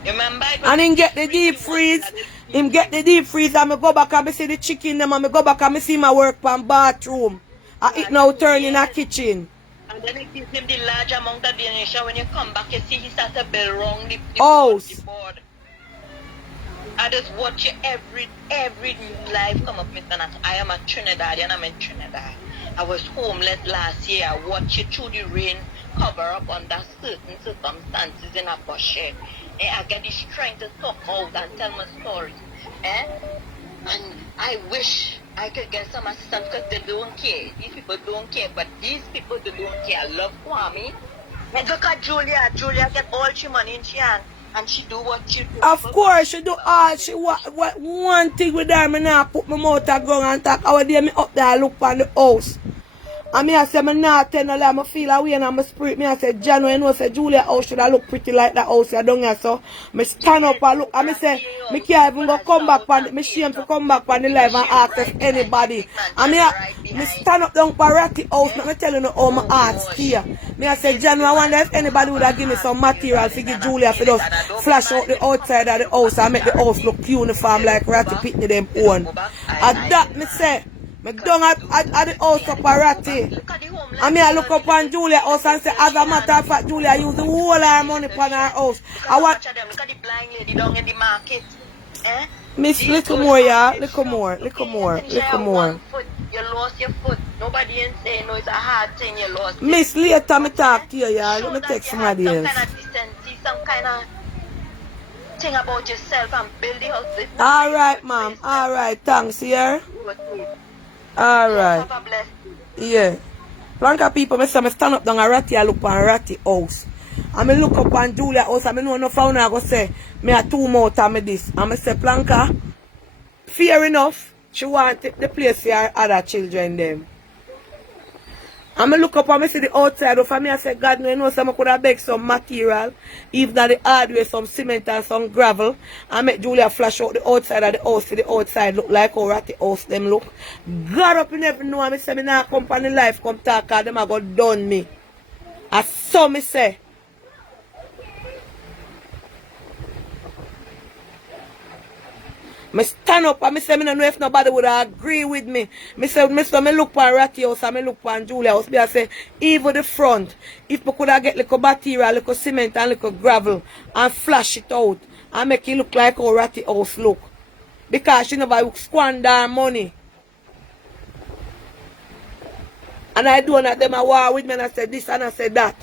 Remember? And him get the deep freeze. Him get the deep freeze and me go back and me see the chicken them and me go back and me see my work pan bathroom. I eat now turn in a kitchen. And then it gives him the large amount of donation. When you come back you see he start to build wrong the board. I just watch you every life come up, Mr. Nat. I am a Trinidadian, I'm in Trinidad. I was homeless last year. I watched you through the rain cover up under certain circumstances in a bush. I get the strength to talk out and tell my story. And I wish I could get some assistance because they don't care. These people don't care, but these people they don't care. I love Kwame. And look at Julia. Julia get all she money in she hand. And she do what she do. Of course, she do all she what one thing with her, me now put my mouth on ground and talk. Our day me up there look on the house. And me I say me not tell no lie, I feel away and my spirit. Me I say, John, you know, say Julia house should have look pretty like that house you down here. So me stand up and look and me say, me can't even go come back on me shame to come back on the live and ask if anybody. And me stand up down for Ratty house, me tell you how my heart's here. Me I say, John, I wonder if anybody would have given me some material to give Julia for just flash out the outside of the house and make the house look uniform like Ratty Pitney them own. And that me say, me down at the house of Ratty. And me I look up on Julia house and say, as a matter of fact, Julia use the whole of her money upon her house. I want look at the blind lady down in the market. Miss, little more, yeah. Little more. You lost your foot. Nobody ain't saying no, it's a hard thing you lost. Miss, later me talk to you, yeah. Let me text somebody else. Some kind of decency, some kind of thing about yourself and build the house. Alright, ma'am. Alright, thanks, yeah. Alright. Have a blessed Yeah. Blanca people, me say me stand up down a Ratty, I look on Ratty house. And me look up on Julia house and me know no found I go say, me a 2 more time me this. And me say, Blanca, fair enough, she want the place for her other children them. And me look up and me see the outside of me, I say, God, no, you know, so I could have beg some material, even the hardware, some cement and some gravel, and make Julia flash out the outside of the house for the outside look like how Ratty house them look. God up in heaven know, and me say, me now come on the life, come talk, because them a go done me. And so me say, me stand up and me say, me don't know if nobody would agree with me. Me say, me look for Ratty house and me look for Julia house. Me I say, even the front, if we could have get little material, little cement and little gravel and flash it out and make it look like how Ratty house look. Because she never squander her money. And I do not them a war with me and I say this and I say that.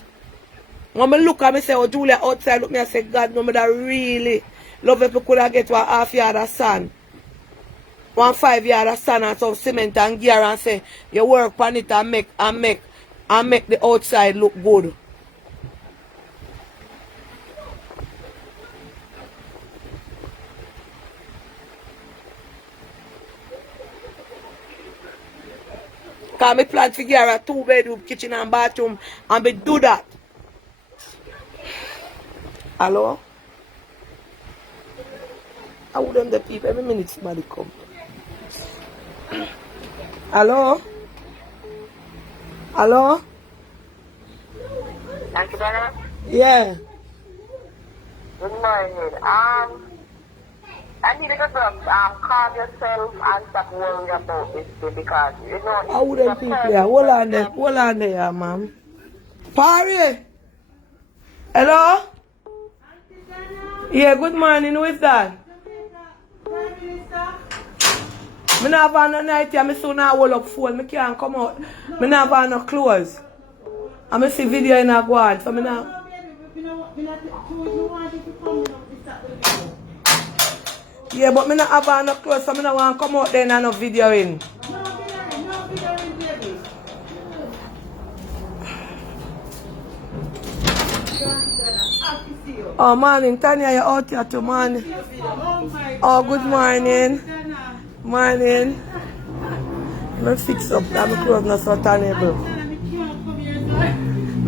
When me look at me say, oh Julia outside look me, I say, God, no me that really love if we could have get to a half yard of sand. one 5 yard of sand and some cement and gear and say you work on it and make the outside look good. Cause me plan to get a 2-bedroom kitchen and bathroom and me do that. Hello? I wouldn't the people every minute somebody come. Hello? Hello? Thank you, Dana. Yeah. Good morning. I need to calm yourself and stop worrying about this thing because you know. I wouldn't people here. Hold on there, ma'am. Parry! Hello? Yeah, good morning. Who is that? I not have no night here. I soon hold up phone. I can't come out. I not have no clothes. I see video in a go on. So I not. Yeah, but I not have no clothes. So I not want to come out there and no video in. Oh, morning, Tanya, you're out here too, morning. Oh, good morning. Morning. Let's fix up. I'm clothes not so tangible.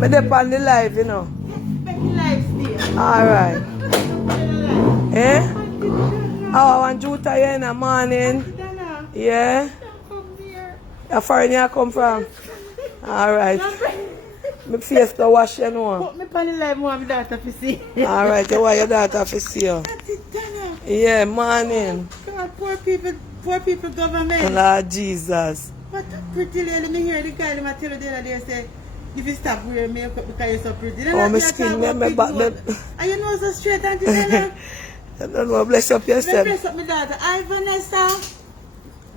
I'm there on the live, you know. Alright. Eh? Oh, I want Juta here in the morning. Yeah? How far you come from? Alright. My face to wash, you know. Put me on the live, my daughter to see. Alright, you want your daughter to see you? Yeah, morning. God, poor people government. Lord Jesus. What a pretty lady. Me hear the guy, I tell you the other day, say, if you stop wearing makeup because you're so pretty. Then oh, my skin, me back them. And you know so straight, Auntie Dana. I don't know, bless up yourself. Bless up my daughter. Hi, Vanessa.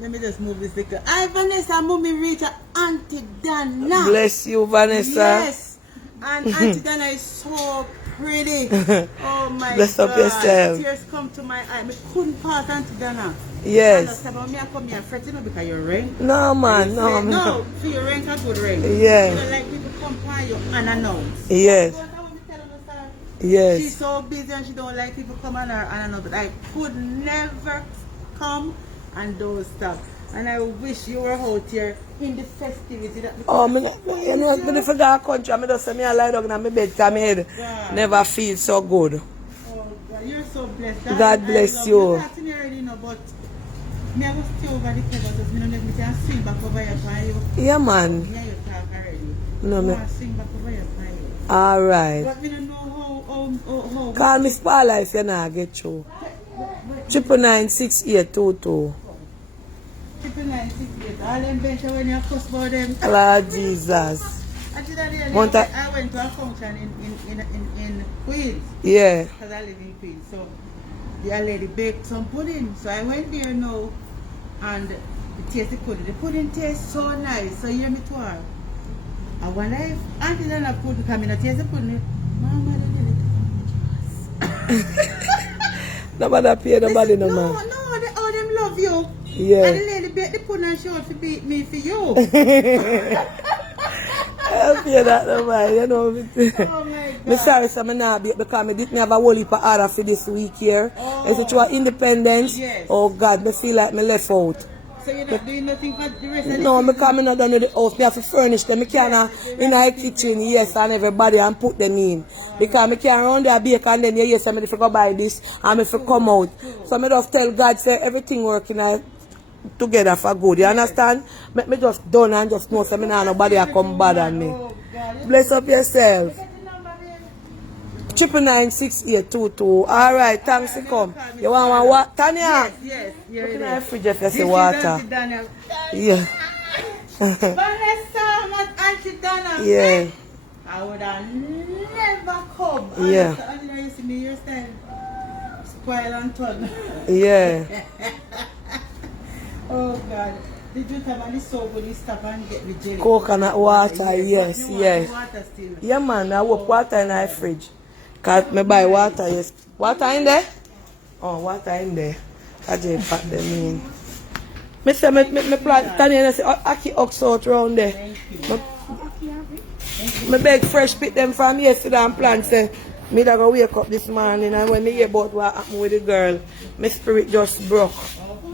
Let me just move this little. Hi, Vanessa. Move me reach Auntie Dana. Bless you, Vanessa. Yes. And Auntie Dana is so pretty. Oh my bless God. Bless up yourself. Tears come to my eye. I couldn't pass Auntie Dana. Yes. And me, I come here fretting because you're rain. No, man. No, man. No, so your rain a good rain. Yeah. You don't like people come by you unannounced. Yes. Yes. She's so busy and she don't like people come on her unannounced. But I could never come and don't stop. And I wish you were out here in the festivity. That oh, you know, I forgot country. I just say me lie down in my bed because my head never feel so good. Oh, God, you're so blessed. God bless you. You're not already, you know, but me I go stay over the cover because me don't let me can swing back over your pile. Yeah, man. Yeah, you talk already. No, me. I swing back over your pile. All right. But me don't know how. Call me Spala if you not get through. 999-6822. 999-68. All them bench when you cuss about them. Lord Jesus. I went to a function in Queens. Yeah. Because I live in Queens. So the lady baked some pudding. So I went there now and the taste the pudding. The pudding tastes so nice. So you hear me to her. And when I Auntie Dana pudding come in, I taste the pudding. Mama, nobody pay nobody no man. No, they all them love you. Yeah. And the lady baked the pudding and she want to beat me for you. I pay that no man, you know. Oh my God. I'm sorry, so I'm not bake because I didn't have a whole heap of order for this week here. Oh. Is it your independence? Yes. Oh God, I feel like I left out. So you're not doing nothing for the rest of the No, season? because I'm not done with the house. I have to furnish them. I can't in the kitchen, yes, and everybody and put them in. Because I can't run there bake and then yes, I'm going to go buy this and I have come out. So I just tell God, say everything working together for good. You understand? Make me just done and just know so nobody will come bother me. Oh, God. Bless up yourself. 999-6822. Alright, thanks for come. You want one water? Tanya? Yes, Look in you're the there. fridge if you see water. Yeah. Vanessa, what Auntie Dana? Yeah. I would have never come. Yeah. I know you see me hairstyle. Spoil and turn. Yeah. Oh God. Did you have any soap when you stop and get the jelly? Coconut water, yes, You want yes. the water still? Yeah, man, I put water in the fridge. Because I buy water, yes. Water in there? Oh, water in there. I just pack them in. Me say me plant Tanya and I say Aki ox out round there. Me beg fresh pick them from yesterday and plant say me da go wake up this morning and when me hear about what happened with the girl, my spirit just broke.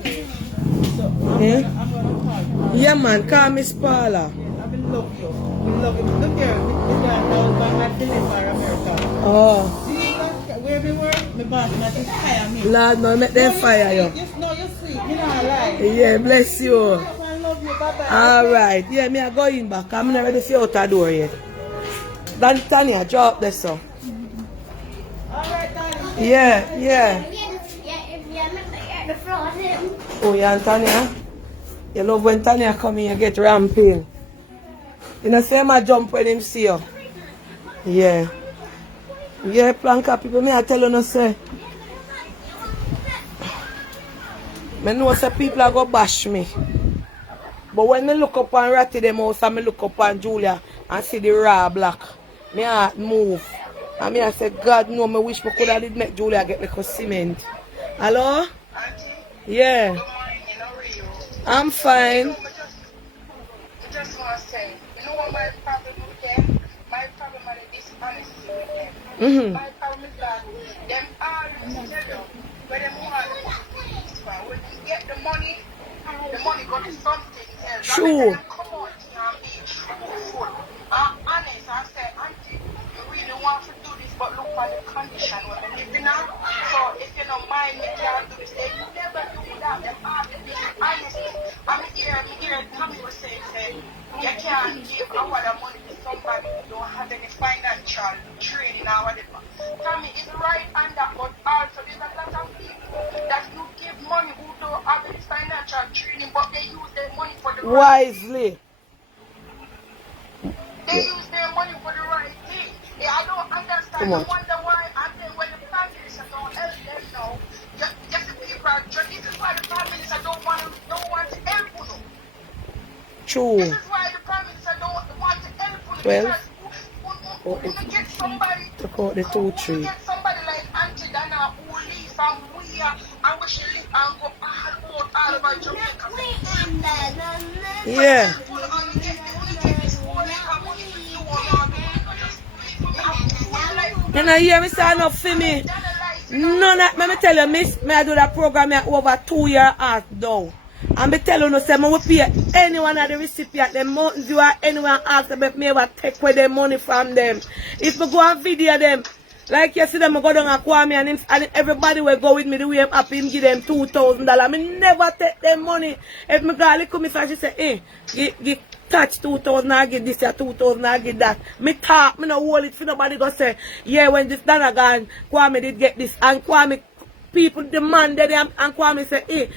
Yeah? I'm gonna call you. Yeah man, call Miss Paula. I will love you. We love you. Look here, Mr. Now my deliver America. Oh. See, where we were, my boss not just fire me. Lord, no, make them fire you. No, you see, me not lie. Yeah, bless you. I love you, bye-bye. Alright, yeah, me I go in back. I'm not ready to see out the door yet. Dan Tanya, drop this so. Alright, darling. Yeah, yeah. The floor him. Oh, yeah, and Tanya. You love when Tanya come in, you get ramping. You know, say I jump when him see you. Yeah. Yeah, Planka people, me I tell you no say. I know say people are going to bash me. But when I look up on Ratty them house and I look up on Julia and see the raw black, my heart move. And me I say, God no, I wish I could have make Julia get like a cement. Hello? Yeah. Good morning, how are you? I'm fine. I just want to say, you know what my problem with them? My problem is dishonesty with them. My problem is that them always tell you where them want to police from. When you get the money go to something else. True. Them come out here and be truthful and honest and say, Auntie, you really want to do this, but look at the condition where we live in now. So if you don't mind, me can't do this. They never do that. They always be honest. I'm here, Tommy was saying, you can't give a lot of money to somebody who don't have any financial training or whatever. Tommy is right on that, but also there's a lot of people that you give money who don't have any financial training, but they use their money for the right thing. Wisely. They use their money for the right thing. Yeah, I don't understand. I wonder why. And then when the Prime Minister don't help them now, just the people are this is why the Prime Minister don't want to help you. True. This is why the Prime Minister don't want to help you. Well, Because we get somebody. took out the 2 3. We get somebody like Auntie Dana who live from where and where she live and go all over Jamaica. Yeah. You know, hear me say enough for me. None of, let me tell you, miss, me I do that program here over 2 years out now. And me tell you, no, say, I will pay anyone at the recipient, the mountains you are, anyone ask them if me ever take away their money from them. If me go and video them, like yesterday, I go down and Kwame and everybody will go with me the way I'm happy, him give them $2,000. Me never take them money. If me go a little, me say, give touch 2,000, I give this, 2,000, I give that. Me talk, me no hold it for nobody go say, yeah, when this done again, Kwame did get this, and Kwame, people demanded them, and Kwame say, hey,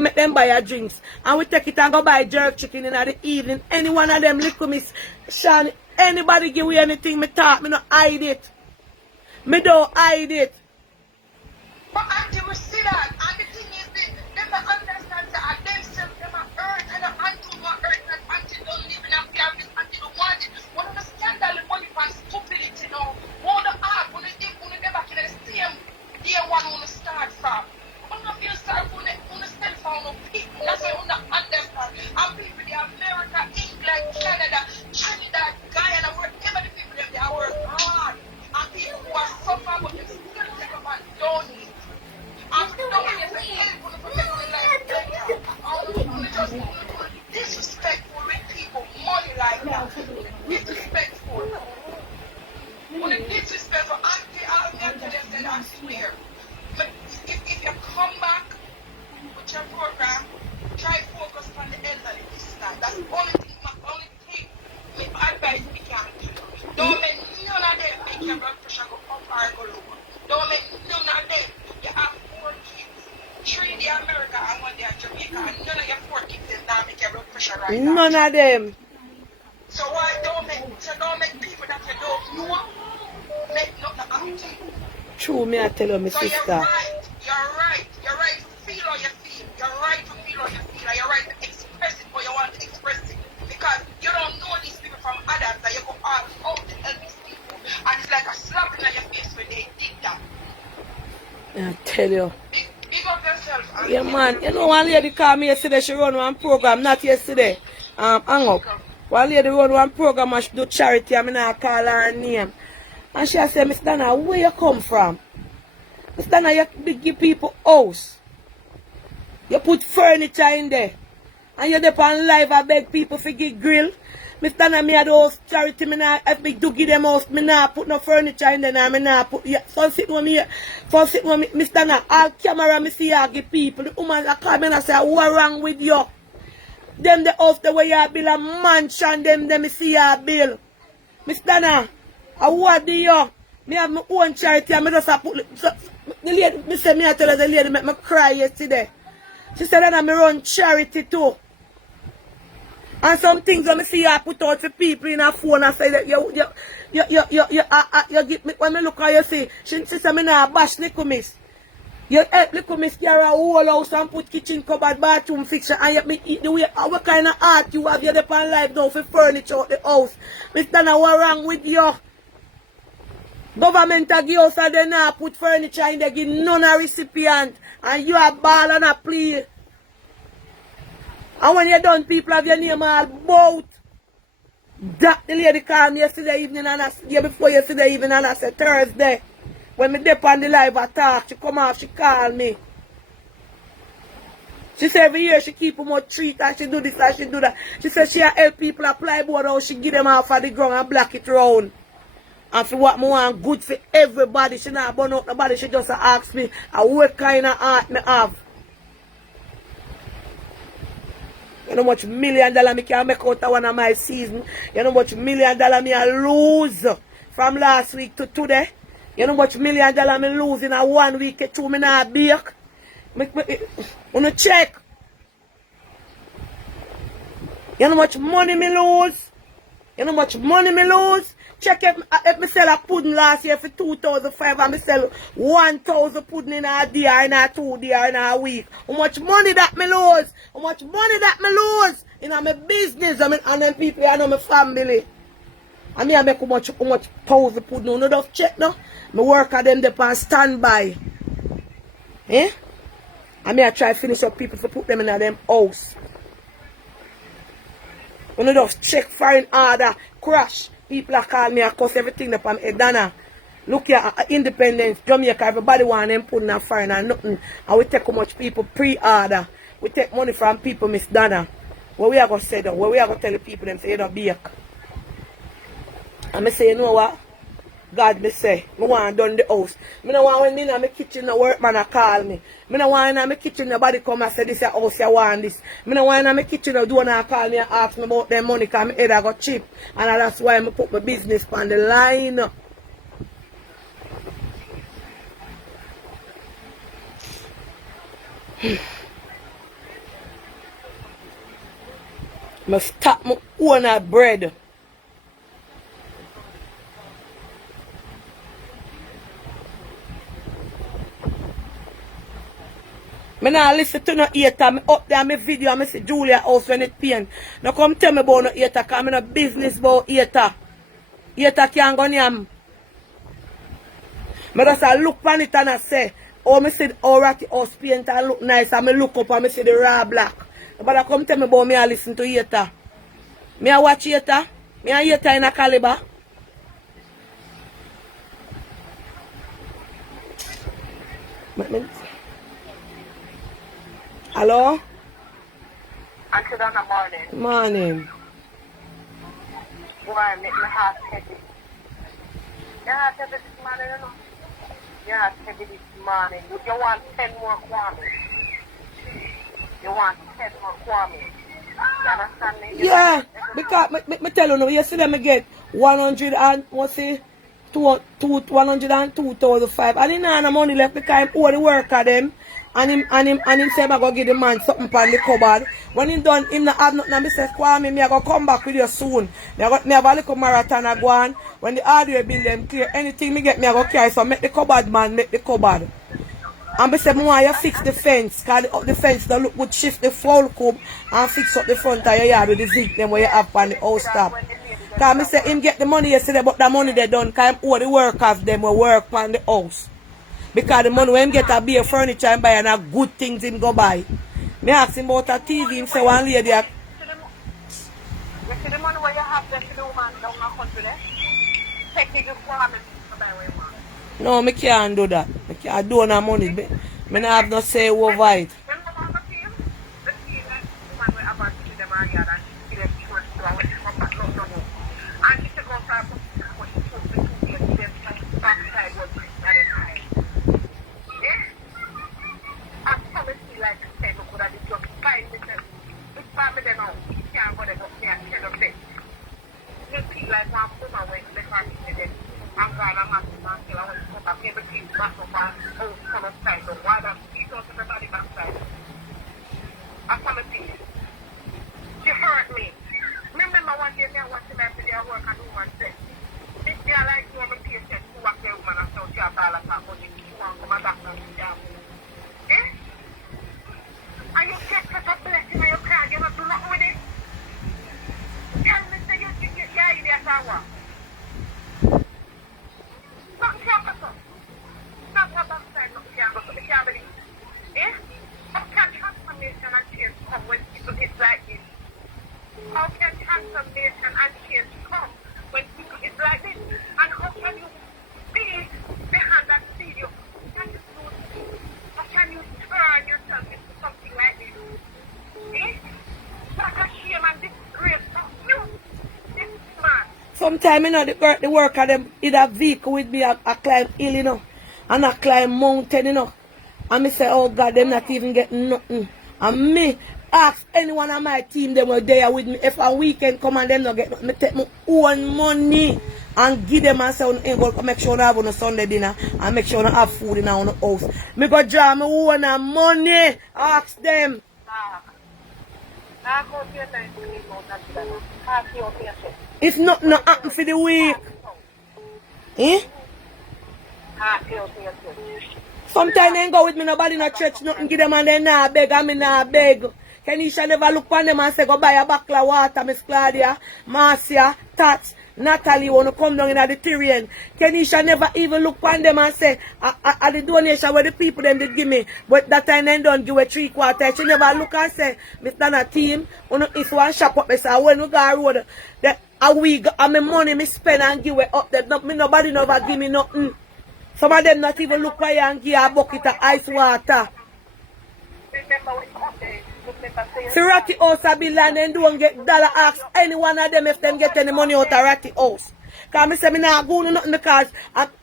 make them buy a drinks. And we take it and go buy jerk chicken in the evening. Any one of them little miss, Sean, anybody give me anything, me talk, me no hide it. Me don't hide it. But Auntie will see that, and the thing is, they don't understand that themselves, them are hurt, and the Auntie are hurt, and Auntie don't live in a family, Auntie don't want it. One of the scandal, money for stupidity, now. One of the art, when they back in the same day one when they start from. One of you start when they still found people, that's why you don't understand. And people, the America, England, Canada, Trinidad, Guyana, wherever the people, they are work hard. And people who are suffering, but they still take up and don't eat. And don't get the help for the protecting life better. And just disrespectful with people, money like that. Disrespectful. When it's disrespectful, Auntie, I'll never tell you that I swear. But if you come back with your program, try focus on the elderly this time. That's the only thing, my advice we can do. Don't let none of them make your blood pressure go up or go low. Don't let none of them. You have 4 kids. 3 in America and 1 in Jamaica. And none of your 4 kids is now make your blood pressure right now. None of them. So why don't make people that you don't know make nothing happen to you? True, me I tell you, my So sister. you're right to feel how you feel. You're right to feel how you feel. And you're right to express it how you want to express it. Because you don't know these people from others that you go all out to help these people. And it's like a slap in your face when they did that. I tell you. Big up yourself and Yeah, man. You know, one lady called me yesterday. She run one program, not yesterday. Hang up. One lady run one program and she do charity. I mean, I call her name. And she said, Miss Dana, where you come from? Miss Dana, you give people house. You put furniture in there. And you're there on live, I beg people to give grill. Miss Dana, me had house charity, me nah, if me do give them house, me nah put no furniture in there, nah, me nah put, yeah, so sitting with me, Miss Dana, all camera, me see you give people. The woman that call me and say, what wrong with you? Them the house, the way you build a mansion, them me see you build. Miss Dana, what do you? Me have my own charity, and me just put, so, the lady, me say, me I tell her, the lady make me cry yesterday. She said that I run charity too. And some things when I see I put out to people in a phone and say that you give me, when I look at you say, she said me nah bash little miss. You help little miss carry a whole house and put kitchen cupboard, bathroom fixture, and you me eat the way, what kind of art you have you there on life now for furniture out the house. Miss Dana, what wrong with you? Government a give us and they now put furniture in there, give none a recipient, and you a ball and a play. And when you're done, people have your name all bout. That the lady called me yesterday evening and I said, before yesterday evening and I said Thursday. When me dip on the live attack, she come off, she call me. She said every year she keep them out treat and she do this and she do that. She said she help people apply board how she give them off of the ground and block it round. And for what I want good for everybody. She not burn out nobody, she just ask me what kind of art me have. You know how much $1 million me can make out of one of my season. You know how much $1 million me I lose from last week to today. You know how much $1 million me lose in a 1 week, 2 me not bake. Wanna check. You know how much money me lose? You know how much money me lose? Check if me sell a pudding last year for 2,500 and me sell 1,000 pudding in a day or in a 2 day or in a week. How much money that me lose? How much money that me lose in my business and then people I know my family. And me I make how much 1,000 pudding. You know that check now? Me work at them on standby. Eh? And me I try to finish up people to put them in them house. You know just check foreign order, crash. People are calling me, I cuss everything up on me. Dana, look here, independence, Jamaica, everybody want them putting a foreign and nothing. And we take how much people pre-order. We take money from people, Miss Dana. What we are going to say though? What we are going to tell the people, them say, you don't bake. And I say, you know what? God, me say, I want done the house. I don't want when in my kitchen, the workman call me. I don't want in my kitchen, nobody come and say, this is your house, you want this. I don't want in my kitchen, the donor call me and ask me about them money, because my head I got cheap. And that's why I put my business on the line. I stop my own bread. I now listen to no hater. Me up there my video and I see Julia house when it pain. Now come tell me about no hater because I no business about hater. Hater can't go near me. I just look on it and I say, oh, I see how ratty house paint and look nice and I look up and I see the raw black. But I come tell me about me I listen to hater. Me I watch hater. Me a hater in a caliber. Hello? Until in the morning. Morning. Why make my heart heavy? Your heart heavy this morning, you know? Your heart heavy this morning. You want 10 more Kwame. You want 10 more Kwame. You understand me? Yeah, because me tell you now, yesterday I get 100 and what's it? 102,500 and he not no money left because he owe the worker them and him say I go give the man something on the cupboard. When he done him not have nothing and me say Kwame, me I go come back with you soon. Me have a little marathon I go on. When the hardware bill them clear, anything me get me I go carry, so make the cupboard man make the cupboard. And me say me want you fix the fence, because the fence don't look good, shift the foul cube and fix up the front of your yard with the zinc them where you have on the house top. Because I say him get the money yesterday, but the money they done because him owe the workers them will work on the house. Because the money when him get a beer furniture and buy and a good things him go buy. Me ask him about a TV, him say one lady You see the money where you have there for the woman down the country there? Take the good farming to buy where you want. no, me can't do that. Me can't do no money. Me not have no say over it. Then the mama team, the team that woman will have to them and yard and she them church to her when she come back, no. And she go for a what she took the 2 years, then backside was at the time. Yeah? And some feel like say, look what I did just find myself. This family they know, she can't go there, me and tell them this. You feel like one woman when they can't see them. I'm glad I'm not going to tell her when she come back, everything back up and oh, come outside. So why don't she don't everybody backside? I come and see you. She hurt me. Remember one day I watched him after their work and woman said, this day I like you on the patient who walk their woman and so she a ball of her money. She want to come back and see her. Eh? And you get such a blessing and you can't, you not do nothing with it. Tell me say you think your idea for what? Nothing can go so. Not go backside, nothing can go so. You can't believe. Eh? How can transformation and change come when people is like this? How can transformation and change come when people is like this? And how can you be the hand that feeds you? How can you turn yourself into something like this? Eh? What a shame and disgrace for you, this man. Sometimes, you know, the worker, them in a vehicle with me, I climb hill, you know, and I climb mountain, you know. And me say, oh God, them not even getting nothing. And me ask anyone on my team, them were there with me. If a weekend come and them not get nothing, me take my own money and give them and say, go make sure I have on a Sunday dinner and make sure I have food in our house. Me go draw my own money, ask them. If nothing not happen for the week. Eh? Sometimes they ain't go with me, nobody in a church, nothing give them and they nah beg and me nah beg. Kenisha never look on them and say go buy a bottle of water, Miss Claudia, Marcia, Tats, Natalie wanna come down in the Tyrian. Kenisha never even look on them and say at the donation where the people them did give me. But that time they don't give a 3/4. She never look and say, Mr. Na team, it's one shop up, say when we go road, that a week and my money me spend and give it up there. Nobody never give me nothing. Some of them not even look where and give a bucket of ice water. So Ratty House a be land and don't get dollar ask any one of them if them get any money out of Ratty House. Because I say me nah go no nothing because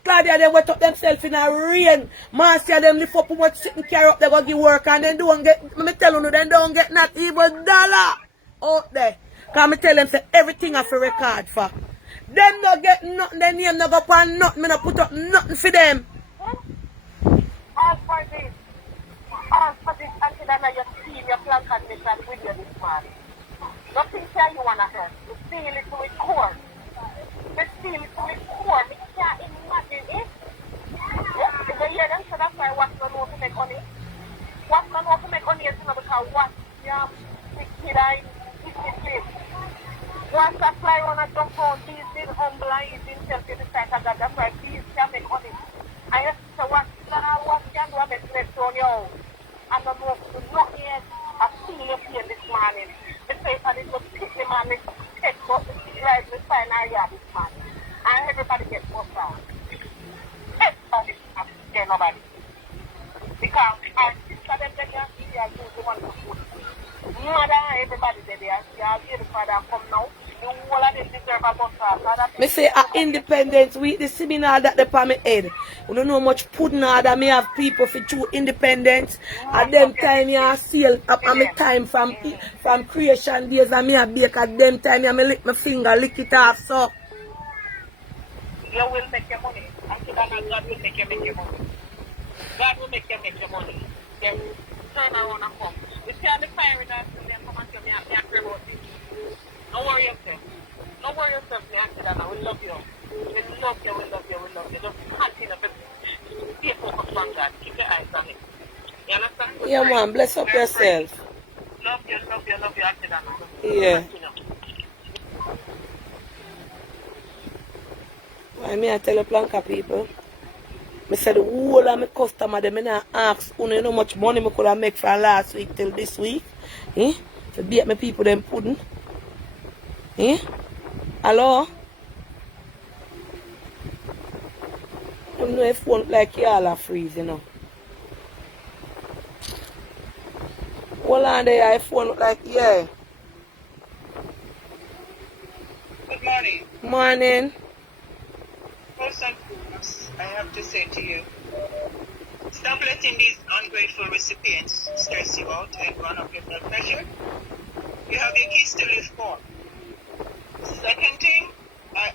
Claudia they wet up themselves in a rain. Marcia them lift up much sitting carry up they go give work and then don't get, me tell you, they don't get not even dollar out there. Because I tell them say everything I for record for. Them not get nothing, their name not go on nothing, me not put up nothing for them. All for this. All for this until I know your team, your plan condition with you this man. Nothing can you wanna hurt. You feel it to its core. You feel it to its core. You can't imagine it. If you hear them, so that's why what don't know to make money. What don't know to make money is not because what wicked eye, wicked place. Once I fly on a dump on these big humble and easy himself to the side of God, that's why these can make money. I have to what can do a business on your own. And I'm not yet a senior here this morning. The paper is just pick the man, they take up the drive the sign area this morning. And everybody gets what's wrong. Take off this not scare nobody. Because our sister them they can see are the one to put. Mother everybody they are see are here the father come now. Me say independence week, the seminar that they pay me head. You don't know much pudding that me have people for true independence. At them time you seal up on me time from creation days and me a bake at them time you me lick my finger, lick it off so. You will make your money. Until God will make you money. God will make you money. Then turn around and come. You see on the fire with us and then come and tell me I pray about it. Don't worry yourself. Don't worry yourself, Anna. We love you. We love you, we love you, we love you. Just continue to stay focused on God. Keep your eyes on it. You understand? Yeah, man. Bless up yourself. Love you, Anna. Yeah. Why me I tell you Planka people? I said the whole of my customer, them not ask, you know how much money I could have make from last week till this week? Eh? To beat my people them pudding. Eh? Hello? I don't know if phone like y'all are freeze, you know. Hold on there, I phone look like, yeah. Good morning. Morning. First and foremost, I have to say to you, stop letting these ungrateful recipients stress you out and run up your blood pressure. You have your kids to live for. Second thing, I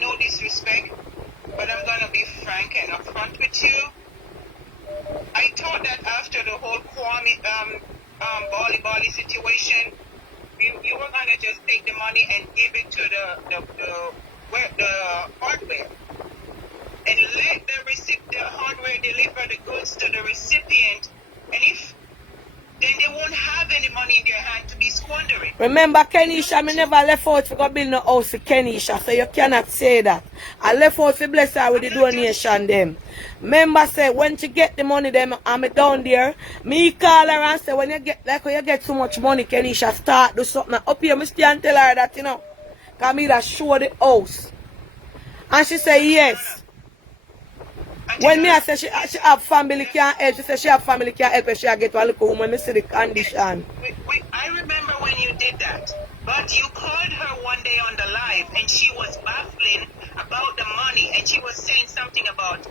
no disrespect, but I'm going to be frank and upfront with you. I thought that after the whole Kwame Bali situation, you were going to just take the money and give it to the hardware. And let the hardware deliver the goods to the recipient. And then they won't have any money in their hand to be squandering. Remember, Kenisha, me never left out to go build no house for Kenisha, so you cannot say that. I left out to bless her with the donation them. Remember, say, when she get the money them, I'm down there, me call her and say, when you get so much money, Kenisha, start do something. Up here, me stay and tell her that, you know, because me that show the house. And she say, yes. When me I say she have family can't help, she say she have family can't help, she get one little woman, me see the condition. I remember when you did that, but you called her one day on the live and she was baffling about the money and she was saying something about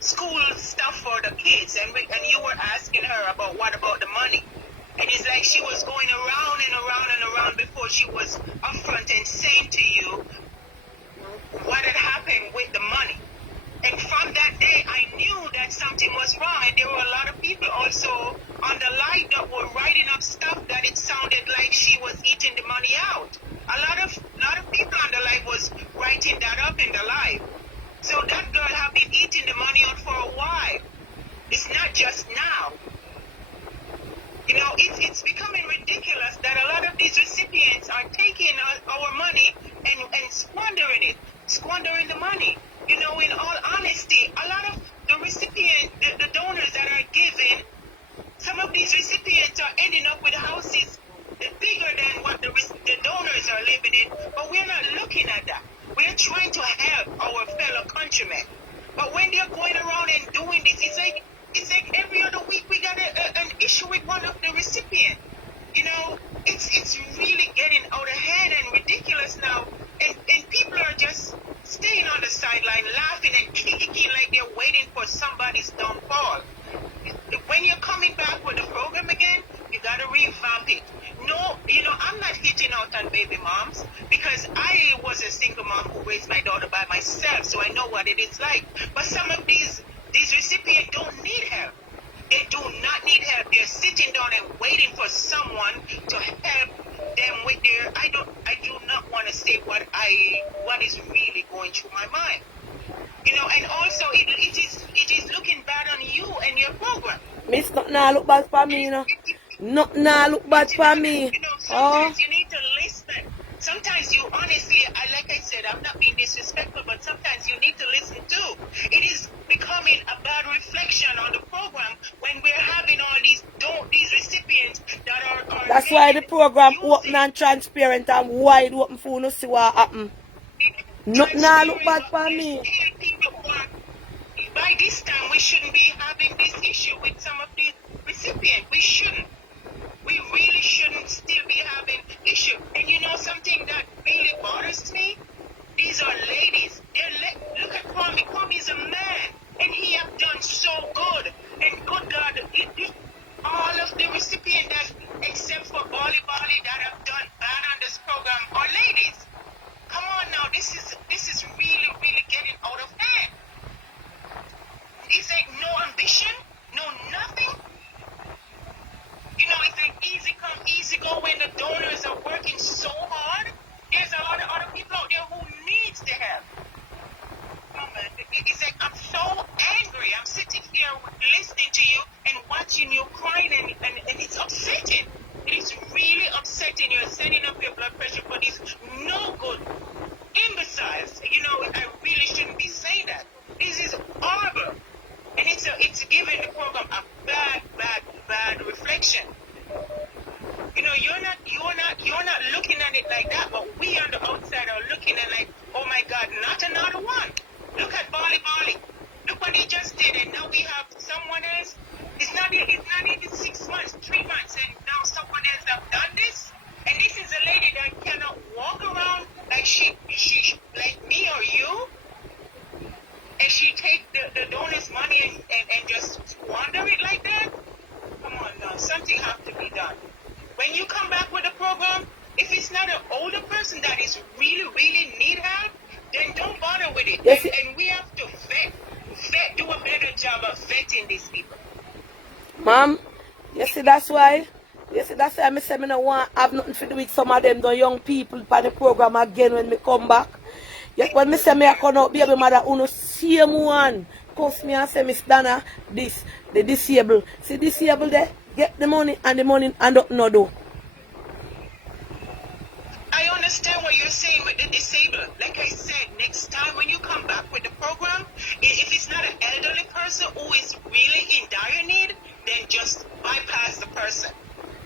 school stuff for the kids and you were asking her about what about the money. And it's like she was going around and around and around before she was upfront and saying to you what had happened with the money. And from that day, I knew that something was wrong. And there were a lot of people also on the live that were writing up stuff that it sounded like she was eating the money out. A lot of people on the live was writing that up in the live. So that girl have been eating the money out for a while. It's not just now. You know, it's becoming ridiculous that a lot of these recipients are taking our money and squandering the money. You know, in all honesty, a lot of the recipients, the donors that are giving, some of these recipients are ending up with houses bigger than what the donors are living in, but we're not looking at that. We're trying to help our fellow countrymen. But when they're going around and doing this, it's like every other week we got an issue with one of the recipients. You know, it's really getting out of hand and ridiculous now, and people are just staying on the sideline, laughing and kicking like they're waiting for somebody's downfall. When you're coming back with the program again, you got to revamp it. No, you know, I'm not hitting out on baby moms because I was a single mom who raised my daughter by myself, so I know what it is like. But some of these recipients don't need help. They do not need help. They're sitting down and waiting for someone to help them with their. I do not want to say what is really going through my mind. You know, and also it is looking bad on you and your program. Miss, not now look bad for me, you know. Not now look bad for me. You know, sometimes you need to listen. Sometimes you honestly, like I said, I'm not being disrespectful, but sometimes you need to listen too. It is becoming a bad reflection on the program when we're having all these recipients that are that's why the program open and transparent and wide open for you to see what happen. Not now look bad for me. By this time, we shouldn't be having this issue with some of these recipients. We shouldn't. We really shouldn't still be having issue. And you know something that really bothers me? These are ladies. Look at Kwame. Kwame is a man. And he have done so good. And good God, all of the recipients that, except for Bali that have done bad on this program are ladies. Come on now, this is really, really getting out of hand. It's like no ambition, no nothing. You know, it's like easy come, easy go when the donors are working so hard. There's a lot of other people out there who needs the help. another one. Look at Bali Bali. Look what he just did, and now we have someone else. It's not even 6 months, 3 months, and now someone else have done this. And this is a lady that cannot walk around like she like me or you, and she take the donors' money and just squander it like that. Come on now, something has to be done. When you come back with a program, if it's not an older person that is really need help, then don't bother with it. Yes, And we have to do a better job of vetting these people. Ma'am, you see that's why I say me no want have nothing to do with some of them the young people for the program again when me come back. Yet when me say me I come out baby mother uno same one. Cause me and say Miss Dana this the disabled. See disabled there, get the money and nothing no do. I understand what you're saying with the disabled. Like I said, next time when you come back with the program, if it's not an elderly person who is really in dire need, then just bypass the person.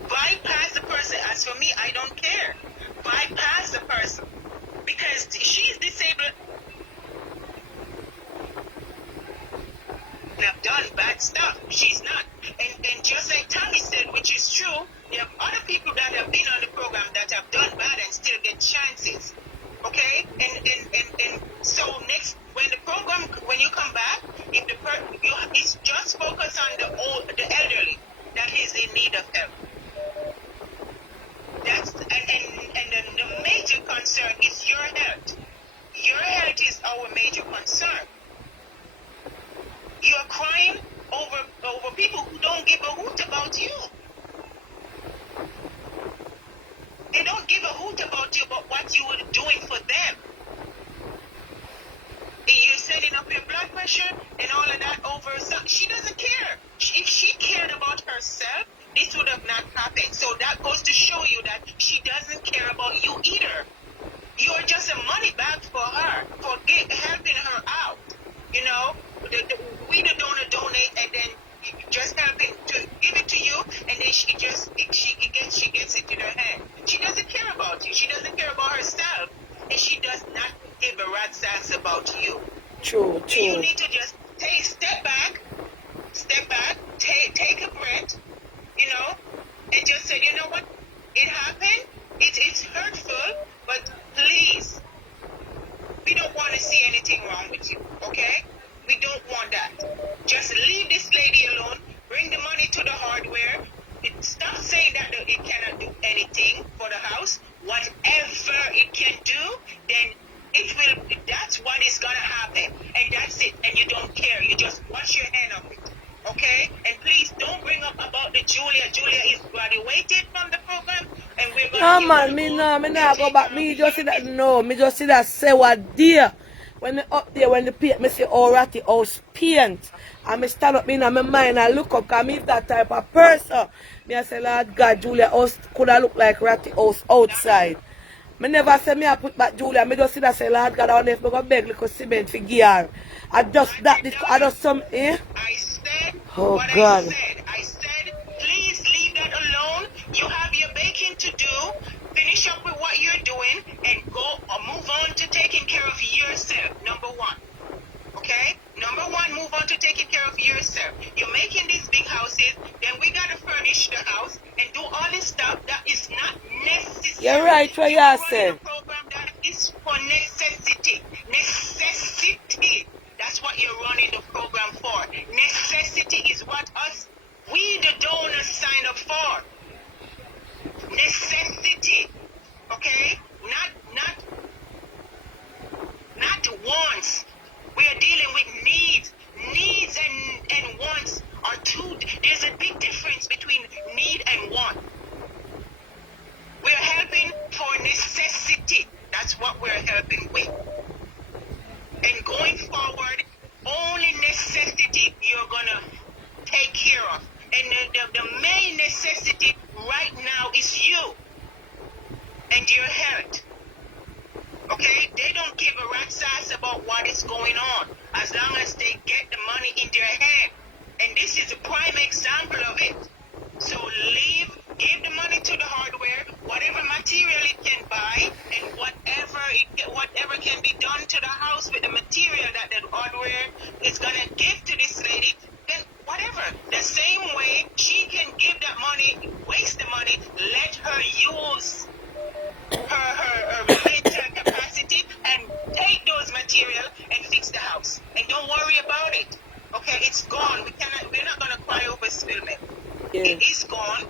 Bypass the person. As for me, I don't care. Bypass the person. Because she's disabled. Have done bad stuff. She's not. And just like Tommy said, which is true, there are other people that have been on the program that have done bad and still get chances. Okay? And so next when the program when you come back, if it's just focus on the elderly that is in need of help. That's and the major concern is your health. Your health is our major concern. You're crying over people who don't give a hoot about you. They don't give a hoot about you, about what you are doing for them. You're setting up your blood pressure and all of that over something. She doesn't care. If she cared about herself, this would have not happened. So that goes to show you that she doesn't care about you either. You're just a money bag for her, for helping her out. You know, we the donor donate and then just helping to give it to you, and then she gets it in her hand. She doesn't care about you. She doesn't care about herself, and she does not give a rat's ass about you. True. So you need to just step back, take a breath, you know, and just say, you know what, it happened. It's hurtful, but please, we don't want to see anything wrong with you, okay? We don't want that. Just leave this lady alone. Bring the money to the hardware. Stop saying that it cannot do anything for the house. Whatever it can do, then it will. That's what is gonna happen, and that's it. And you don't care. You just wash your hand of it, okay? And please don't bring up about the Julia. Julia is graduated from the program, and we're gonna. No man, me not go back. Me just see that me just see that say what dear. When they up there, when the paint, me see all ratty house paint. And me stand up in my mind and look up, because me is that type of person. Me I say, Lord God, Julia house could have look like ratty house outside. Me never say me I put back Julia. Me just see that say, Lord God, I wonder if me go beg little cement for gear. I just some, eh? I said oh what God. I said, please leave that alone. You have your baking to do. Finish up with what you're doing and go or move on to taking care of yourself. Number one. Okay? Number one, move on to taking care of yourself. You're making these big houses, then we gotta furnish the house and do all this stuff that is not necessary. You're right, what you said. A program that is for necessity. Necessity. That's what you're running the program for. Necessity is what we the donors sign up for. Necessity, okay? Not wants. We are dealing with needs. Needs and wants are two. There's a big difference between need and want. We're helping for necessity. That's what we're helping with. And going forward, only necessity you're gonna take care of. And the main necessity right now is you and your health. Okay? They don't give a rat's ass about what is going on as long as they get the money in their hand. And this is a prime example of it. So leave give the money to the hardware, whatever material it can buy, and whatever can be done to the house with the material that the hardware is gonna give to this lady, then whatever. The same way she can give that money, waste the money, let her use her mental capacity and take those material and fix the house. And don't worry about it. Okay, it's gone. We're not gonna cry over spilled milk. Yeah. It is gone.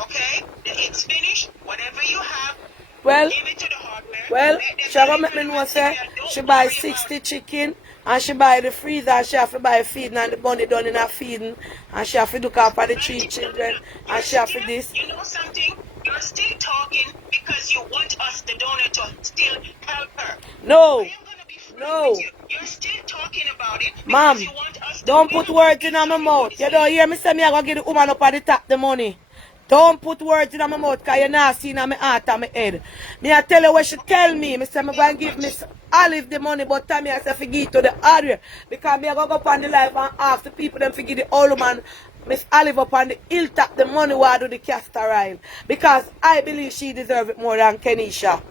Okay? It's finished. Whatever you have, Well, give it to the hardware. well, Let them she gonna deliver make me the know say material. Don't she buy worry 60 about chicken and she buy the freezer and she have to buy feeding and the money done in her feeding and she have to look after the 3 children and she have to this. You know something? You're still talking because you want us, the donor, to still help her. No, I am gonna be frank no. with you. You're still talking about it because Ma'am, you want us to. don't put words in my mouth. You don't hear me say me I gonna give the woman up at the top the money. Don't put words in my mouth because you're not seeing my heart and my head. Me I tell you what she tell me. Me say me going to give Miss Olive the money, but tell me I say forgive to the hardware. Because me I go up on the live and ask the people them forgive the old man Miss Olive up on the hilltop the money why do the castor oil. Because I believe she deserve it more than Kenisha.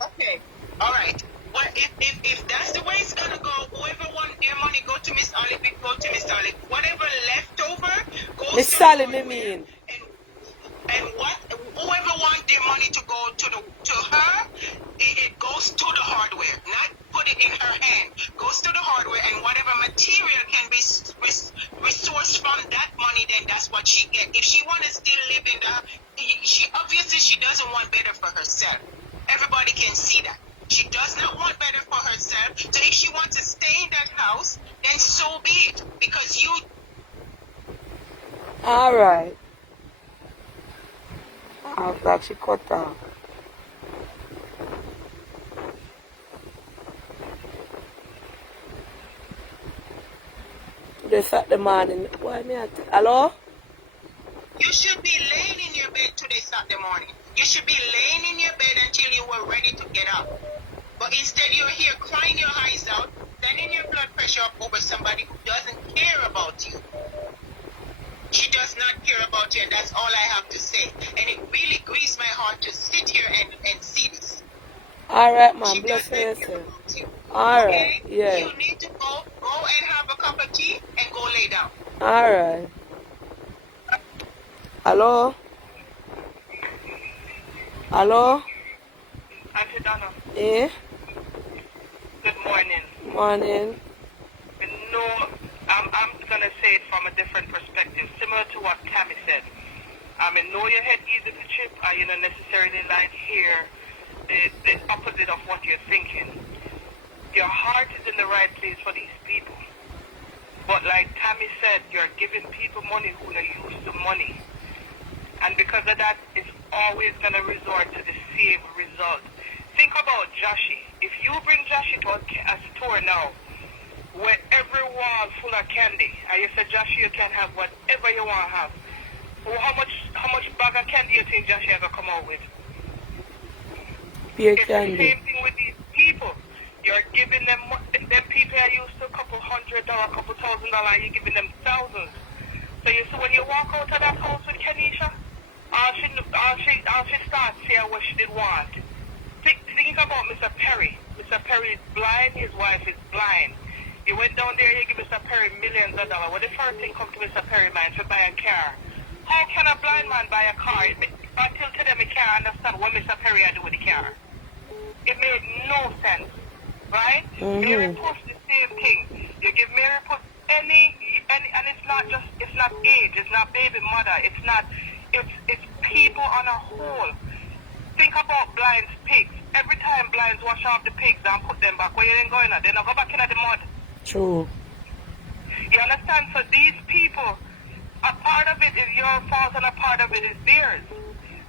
Okay. All right. Well, if that's the way it's gonna go, whoever want their money go to Miss Olive, go to Miss Olive. Whatever left over goes Miss to Sally the me hardware. mean. And whoever want their money to go to her, it goes to the hardware, not put it in her hand. Goes to the hardware, and whatever material can be resourced from that money, then that's what she get. If she want to still live in she obviously she doesn't want better for herself. Everybody can see that. She does not want better for herself. So if she wants to stay in that house, then so be it. Because you. All right. After she cut off. This at the morning. Why me at hello? You should be laying in your bed today Saturday morning. You should be laying in your bed until you were ready to get up. But instead you're here crying your eyes out, sending your blood pressure up over somebody who doesn't care about you. She does not care about you, and that's all I have to say. And it really grieves my heart to sit here and see this. All right, man. She Bless does not care yourself. about you. All Okay? right. Yeah. You need to go and have a cup of tea and go lay down. All right. Hello? Hello? Auntie Donna, Eh? good morning. Morning. No, I'm going to say it from a different perspective, similar to what Tammy said. I mean, know your head easy to chip, you don't necessarily like hear the opposite of what you're thinking. Your heart is in the right place for these people. But like Tammy said, you're giving people money who are used to money. And because of that, it's always going to resort to the same result. Think about Joshi. If you bring Joshi to a store now, where every wall full of candy, and you say, Joshi, you can have whatever you want to have. Well, how much bag of candy you think Joshi ever come out with? Pure It's the candy. same thing with these people. You're giving them people are used to a couple $100, a couple $1,000, you're giving them thousands. So you see when you walk out of that house with Kenisha, all she starts saying what she did want. Think about Mr. Perry. Mr. Perry is blind, his wife is blind. You went down there, you give Mr. Perry millions of dollars. What the first thing come to Mr. Perry mind to buy a car? How can a blind man buy a car? Until today, I can't understand what Mr. Perry had to do with the car. It made no sense, right? Mary pushed the same thing. You give Mary Puss any, and it's not age, it's not baby mother, it's people on a whole. Think about blinds pigs. Every time blinds wash off the pigs and put them back, where you ain't going at? They not go back into the mud. True. You understand? So these people, a part of it is your fault and a part of it is theirs.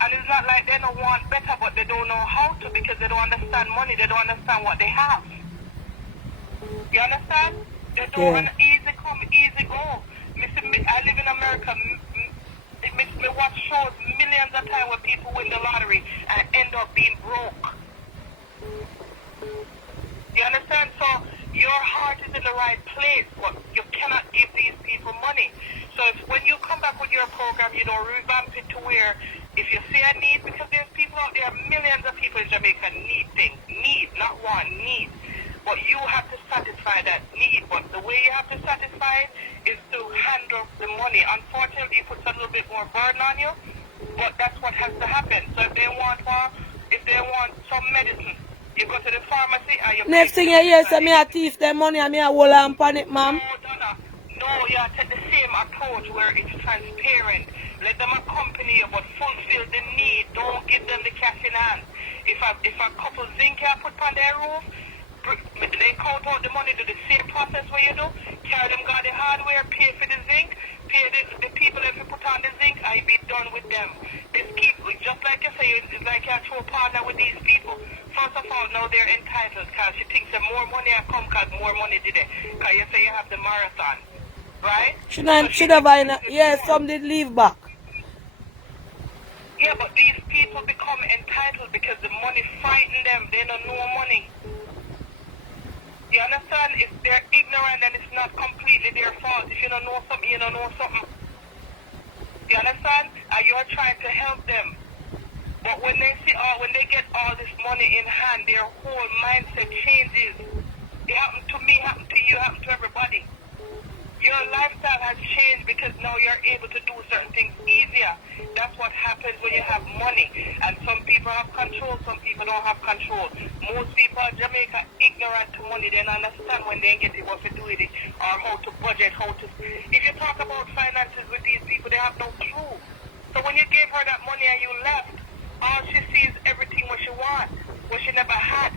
And it's not like they don't want better, but they don't know how to because they don't understand money. They don't understand what they have. You understand? They don't want easy come, easy go. I live in America. Me watch shows millions of times where people win the lottery and end up being broke. You understand? So your heart is in the right place, but you cannot give these people money. So when you come back with your program, you know, revamp it to where if you see a need, because there's people out there, millions of people in Jamaica need things. Need, not want, need. But you have to satisfy that need. But the way you have to satisfy it is to handle the money. Unfortunately, it puts a little bit more burden on you, but that's what has to happen. So if they want some medicine, you go to the pharmacy and you... Next thing you hear, say me a thief them money and me a hold on pan it, ma'am. No, Donna. No, you have to take the same approach where it's transparent. Let them accompany you, but fulfill the need. Don't give them the cash in hand. If a couple zinc you put on their roof, they count out the money, do the same process where you do. Carry them, got the hardware, pay for the zinc, pay the people if you put on the zinc, and you be done with them. This keep, just like you say, it's like you're a true partner with these people. First of all, now they're entitled because she thinks that more money will come because more money did it. Because you say you have the marathon, right? Should have, yeah, some did leave back. Yeah, but these people become entitled because the money frighten them. They don't know money. You understand? If they're ignorant, then it's not completely their fault. If you don't know something, you don't know something. You understand? And you're trying to help them. But when they get all this money in hand, their whole mindset changes. It happened to me, happened to you, happened to everybody. Your lifestyle has changed because now you're able to do certain things easier. That's what happens when you have money. And some people have control, some people don't have control. Most people in Jamaica ignorant to money. They don't understand when they get it, what to do with it, or how to budget, how to... If you talk about finances with these people, they have no clue. So when you gave her that money and you left, all she sees everything what she wants, what she never had.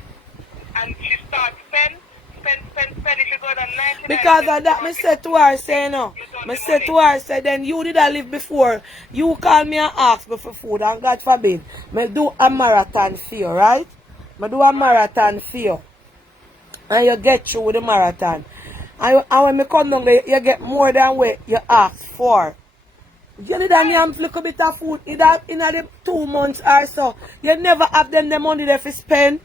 And she starts spend. If you go to 99 because of that, me said to her, say no. Me said to her, say then you did a live before. You call me and ask me for food, and God forbid, me do a marathon for you, right? Me do a marathon for you. And you get through with the marathon. And when me come down, you get more than what you ask for. You need a little bit of food in the 2 months or so. You never have them the money there to spend.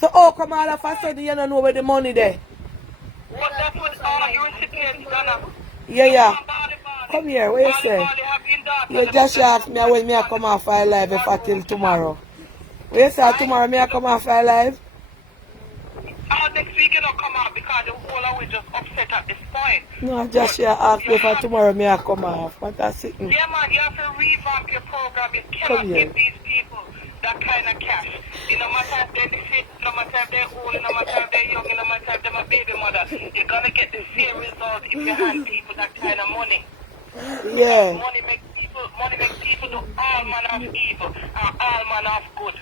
So how come all of a sudden you don't know where the money there? What that's what all your recipients done. Yeah. Come here, what you say? You just ask me when me I come off our live if I till tomorrow. What you say tomorrow me I come off our live? Next week you don't come out because the whole hour just upset at this point. No, just ask me for tomorrow me I come off. But that's it. Yeah man, you have to revamp your program. You cannot give these people that kind of cash. No matter if they're sick, no matter if they're old, no matter if they're young, no matter if they're a baby mother, you're going to get the same result if you hand people that kind of money. Yeah. Money makes people do all manner of evil and all manner of good.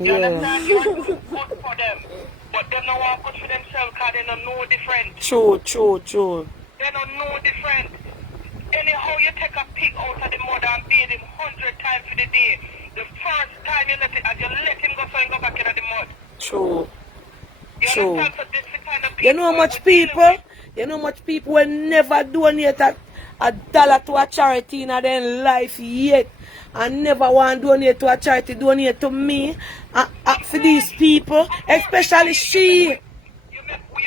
You understand? You want to do good for them, but they don't want good for themselves because they don't know different. True. They don't know different. Anyhow, you take a pig out of the mother and bathe him 100 times for the day. The first time you let him go so he go back into the mud. True. You understand? So this is the kind of people you know how much people will never donate a dollar to a charity in their life yet, and never want to donate to a charity, donate to me, for these people, especially she. You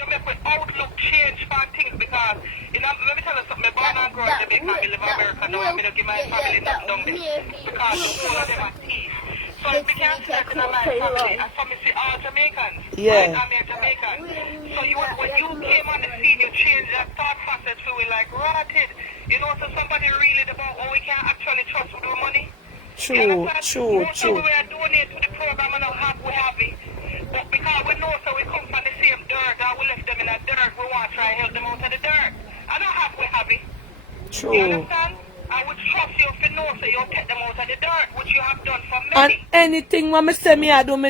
make my outlook change for things because, you know, let me tell you something, I'm born and grown in Jamaica, I live in America, now I'm going to give my family nothing down there because the whole of them are thieves. So it became certain in my family, and some see all Jamaicans, yeah. I'm a Jamaican. So when you came on the scene, you changed that thought process, so we like rotted. You know, so somebody really about when we can actually trust with our money. True. Most of we are donate to the program and we have it. But because we know so we come from the same dirt and we left them in the dirt, we want to try and help them out of the dirt. I don't have we have it. True. You understand? I would trust you if you know so you'll take them out of the dirt, which you have done for And many. anything when I say me I do it.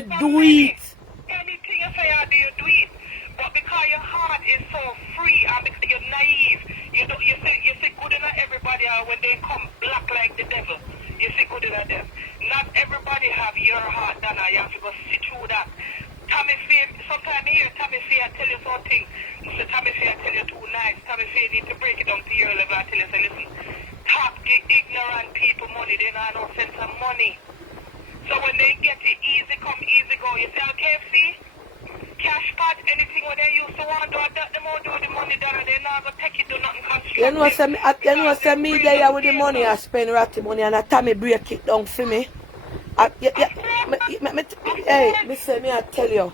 Anything you say I do, you do it. But because your heart is so free and because you're naive, you see good enough everybody when they come black like the devil. You see good enough them. Not everybody have your heart, Dana. You have to go see through that. Tommy Faye, sometimes I hear Tommy Faye I tell you something. So Tommy Faye I tell you too nice. Tommy Faye need to break it down to your level and tell you, say, listen, top give ignorant people money. They don't have no sense of money. So when they get it, easy come, easy go. You sell KFC, cash pot, anything what they used to want to take it, do nothing constructive. You know, say me there with the money I spend ratty money and I tell me break it down for me. I tell you.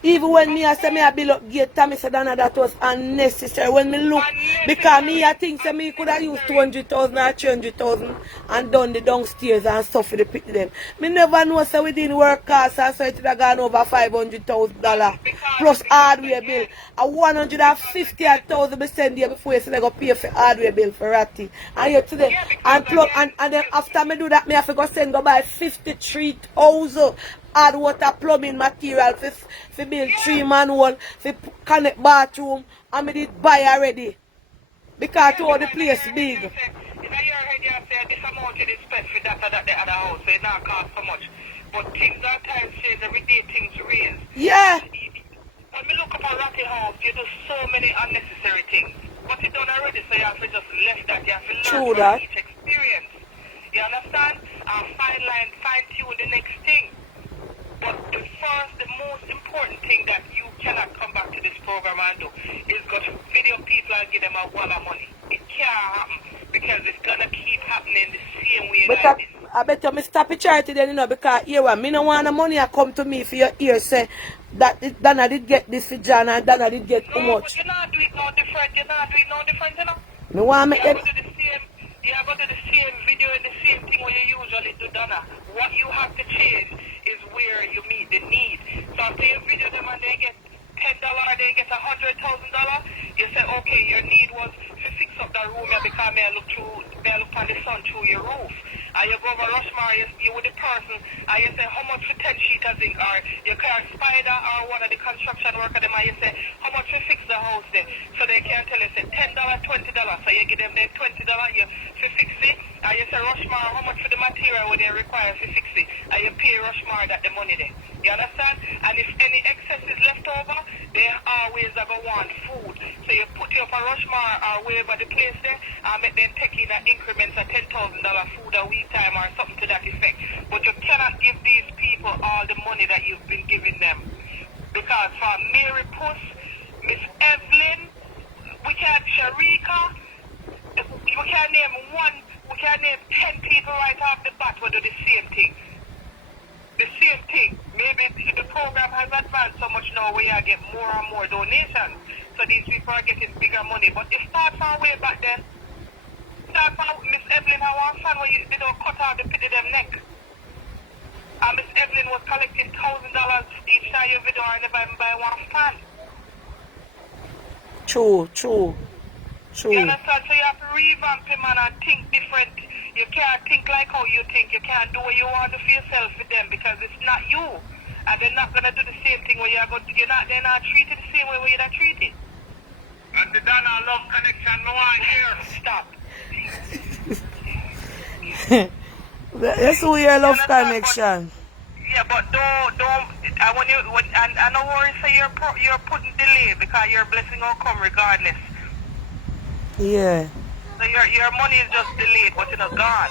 Even when me I say me I build up gate, Tommy said that was unnecessary. When me look, because me I think say me could have used 200,000 or 300,000 and done the downstairs and stuff for the people them. Me never know say within work costs and so it would have gone over $500,000 plus hardware bill. A 150,000 me send here before you say they go pay for hardware bill for Ratty. And you today and plug and then after me do that me have to go send go buy 53,000. Add water plumbing material for build 3-man wall, for connect bathroom, and me did buy already. Because all the place big. In your head you say this amount you did spend for that or the other house, so it not cost so much. But things are times change, every day things raise. Yeah. When we look up a rocky house, you do so many unnecessary things. But you done already, so you have to just left that, you have to learn from each experience. You understand? And fine-tune the next thing. But the most important thing that you cannot come back to this program and do is go to video people and give them a wall of money. It can't happen because it's gonna keep happening the same way But like this. I better me stop it charity then, you know, because here one, me no want the money I come to me for your ear say that Dana did get this for John and Dana did get too much. But you're not doing no different, you know. Me want me You have to do the same video and the same thing when you usually do, Dana. What you have to change is where you meet the need. So if they video them and they get $10, they get $100,000, you say, okay, your need was to fix up that room because may I look on the sun through your roof. And you go over Rushmore, you with the person, and you say, how much for 10 sheet of zinc? Or you call Spider or one of the construction workers, and you say, how much to fix the house there? So they can tell you, say, $10, $20. So you give them the $20 to fix it. And you say, Rushmore, how much for the material when they require to fix it? And you pay Rushmore that the money there. You understand? And if any excess is left over, they always ever want food. So you put it up a Rushmore or wherever the place there, and make them take in increments of $10,000 food a week time or something to that effect. But you cannot give these people all the money that you've been giving them. Because for Mary Puss, Miss Evelyn, we can Sharika, we can name 10 people right off the bat who do the same thing. The same thing. Maybe the program has advanced so much now where you get more and more donations. So these people are getting bigger money. But it starts from way back then. Start from Miss Evelyn, how one fan when they don't cut out the pit of them neck. And Miss Evelyn was collecting $1,000 each time you video and never even buy one fan. True. You understand? So you have to revamp him and think different. You can't think like how you think. You can't do what you want to for yourself with them because it's not you. And they're not going to do the same thing where they're not treated the same way you're treated. And the Dana Love Connection, no one here. Stop. That's who your love connection. Yeah, but don't. And no worry, say you're putting delay because your blessing will come regardless. Yeah. So your money is just delayed, but it's not gone.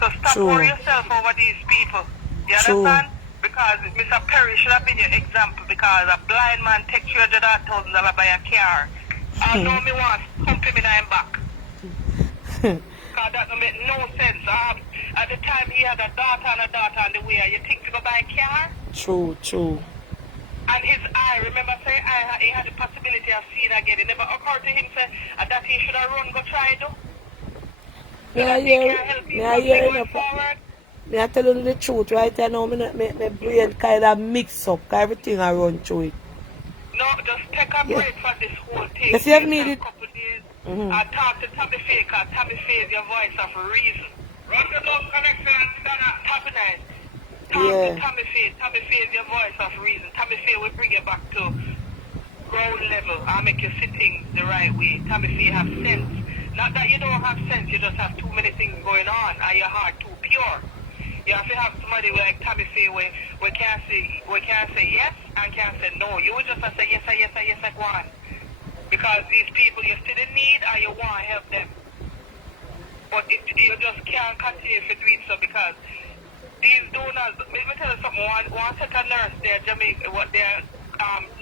So stop worrying yourself over these people. You understand? Because Mr. Perry should have been your example because a blind man take $300,000 buy a car. I know me want to pump him in his back. Because that don't make no sense. At the time he had a daughter on the way. You think to go buy a car? True. And his eye, remember say he had the possibility of seeing again. It never occurred to him say that he should have run, go try and do. I tell you the truth, right? I know my brain kind of mix up, everything I run through it. No, just take a break for this whole thing. You see, I've made it. A couple days, I talk to Tommy Faye, because Tommy Faye is your voice of reason. Run the love connection, Tommy Nice. Talk to Tommy Faye. Tommy Faye is your voice of reason. Tommy Faye will bring you back to ground level and make you see things the right way. Tommy Faye have sense. Not that you don't have sense, you just have too many things going on and your heart too pure. You have to have somebody like Tommy Faye we can't say yes and can't say no. You will just have to say yes, go on. Because these people you still in need and you want to help them. But you just can't continue to do it so because these donors, let me tell you something, one set of nurse there, Jamaica, what they're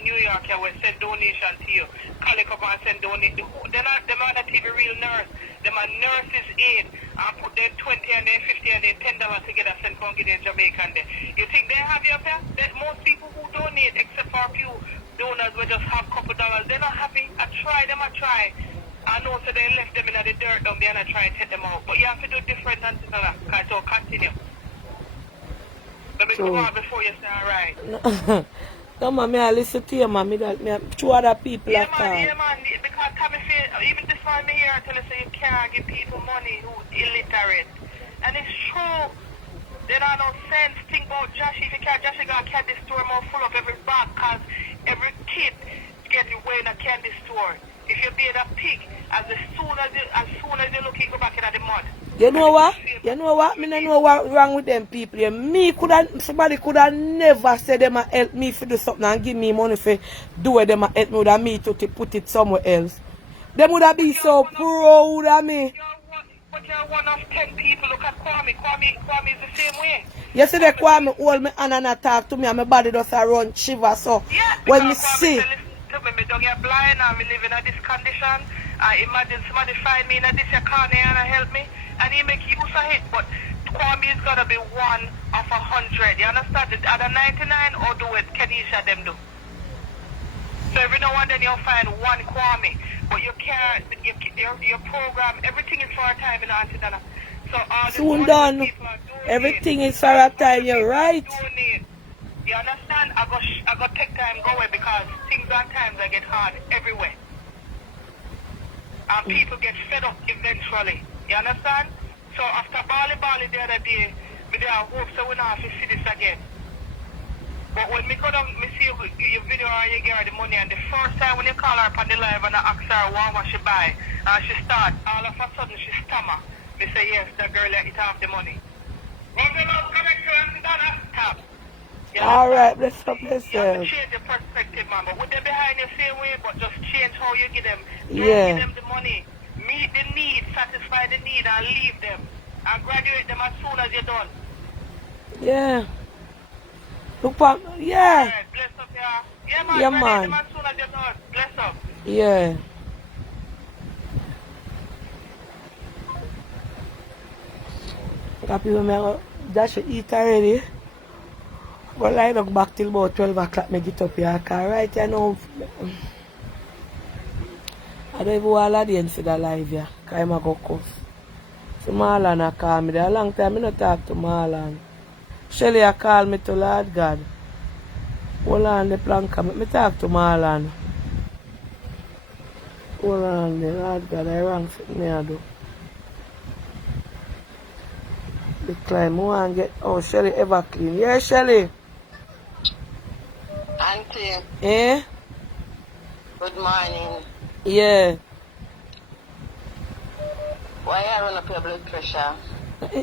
New York, I will send donation to you. Call it up and send donation. They're not even real nurse. Them are nurses aid. And put them 20 and then 50 and then $10 together, send come get in Jamaica. And then. You think they have you up here? That most people who donate, except for a few donors, will just have a couple dollars. They're not happy. I try. I know, so they left them in the dirt down there and I try to take them out. But you have to do different and that. So continue. Let me come on before you say alright. No, mommy, I listen to you, mommy. That me, two other people Yeah, are man, because Tommy said, even this man me here, I tell you, say you can't give people money who illiterate. And it's true. They don't have no sense. Think about Josh. If you can't, Josh, you got a candy store more full of every bag, because every kid gets away in a candy store. If you be a pig, as soon as you look, you go back in the mud. You know what? Me don't know what wrong with them people. Somebody could have never said them a help me to do something and give me money for do it. Them a help me with me to put it somewhere else. Them would have been so proud of me. But you're one of 10 people. Look at Kwame. Kwame is the same way. Yesterday Kwame hold me hand and talk to me and my body just run shiver. So yeah, when me see. Me don't get blind and me live in this condition. I imagine somebody find me in this corner and help me. And he make use of it, but Kwame is gonna be 1 of 100. You understand? The other 99 or do it Kenisha them do. So every now and then you'll find one Kwame, but you can't. Your program, everything is for a time in Antidana. So all the soon done. People are doing Everything is for a time. You're right. You understand? I got take time going because things and times I get hard everywhere, and people get fed up eventually. You understand? So after Bali the other day, we did a hope so we don't have to see this again. But when me go down, me see your video or you get her the money, and the first time when you call her up on the live and I ask her what she buy, and she start, all of a sudden she stammer. Me say yes, the girl let it have the money. Tap. Alright, bless up You have yourself. to change your perspective, man. But with them behind the same way, but just change how you give them. Don't Yeah. give them the money. Meet the need, satisfy the need, and leave them. And graduate them as soon as you're done. Yeah. Look for, yeah. Alright, bless up, yeah. Yeah, man. Yeah, Graduate man. them as soon as you're done. Bless up. Yeah. Got people me dash eat already. But I look back till about 12 o'clock me get up here. Cause right you know I don't even want to dance for the live here. Cause I'm a go cuss. So Marlon a call me there. A long time I not talk to Marlon. Shelly a call me to Lord God. Hold on the plank. Me talk to Marlon. Hold on the Lord God. I wrong something me I do. The climb. I want to get, oh, Shelly ever clean. Yeah, Shelly. Auntie, Eh? good morning. Yeah. Why you run up your blood pressure?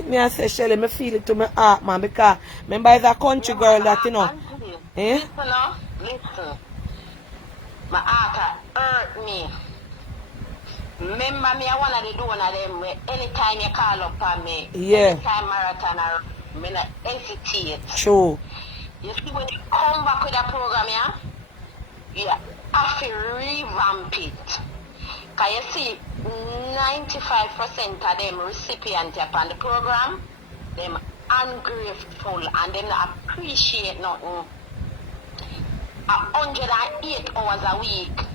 Me I say, Shelly, me feel it to my heart, man, because remember it's a country girl that, you know. Auntie, Eh? listen, no? Listen. My heart hurt me. Remember me, I one of the one of them where anytime you call up on me, Yeah. anytime marathon, I not hesitate. True. You see, when you come back with a program, yeah, you have to revamp it. Because you see, 95% of them recipients upon the program, them ungrateful and them not appreciate nothing. 108 hours a week.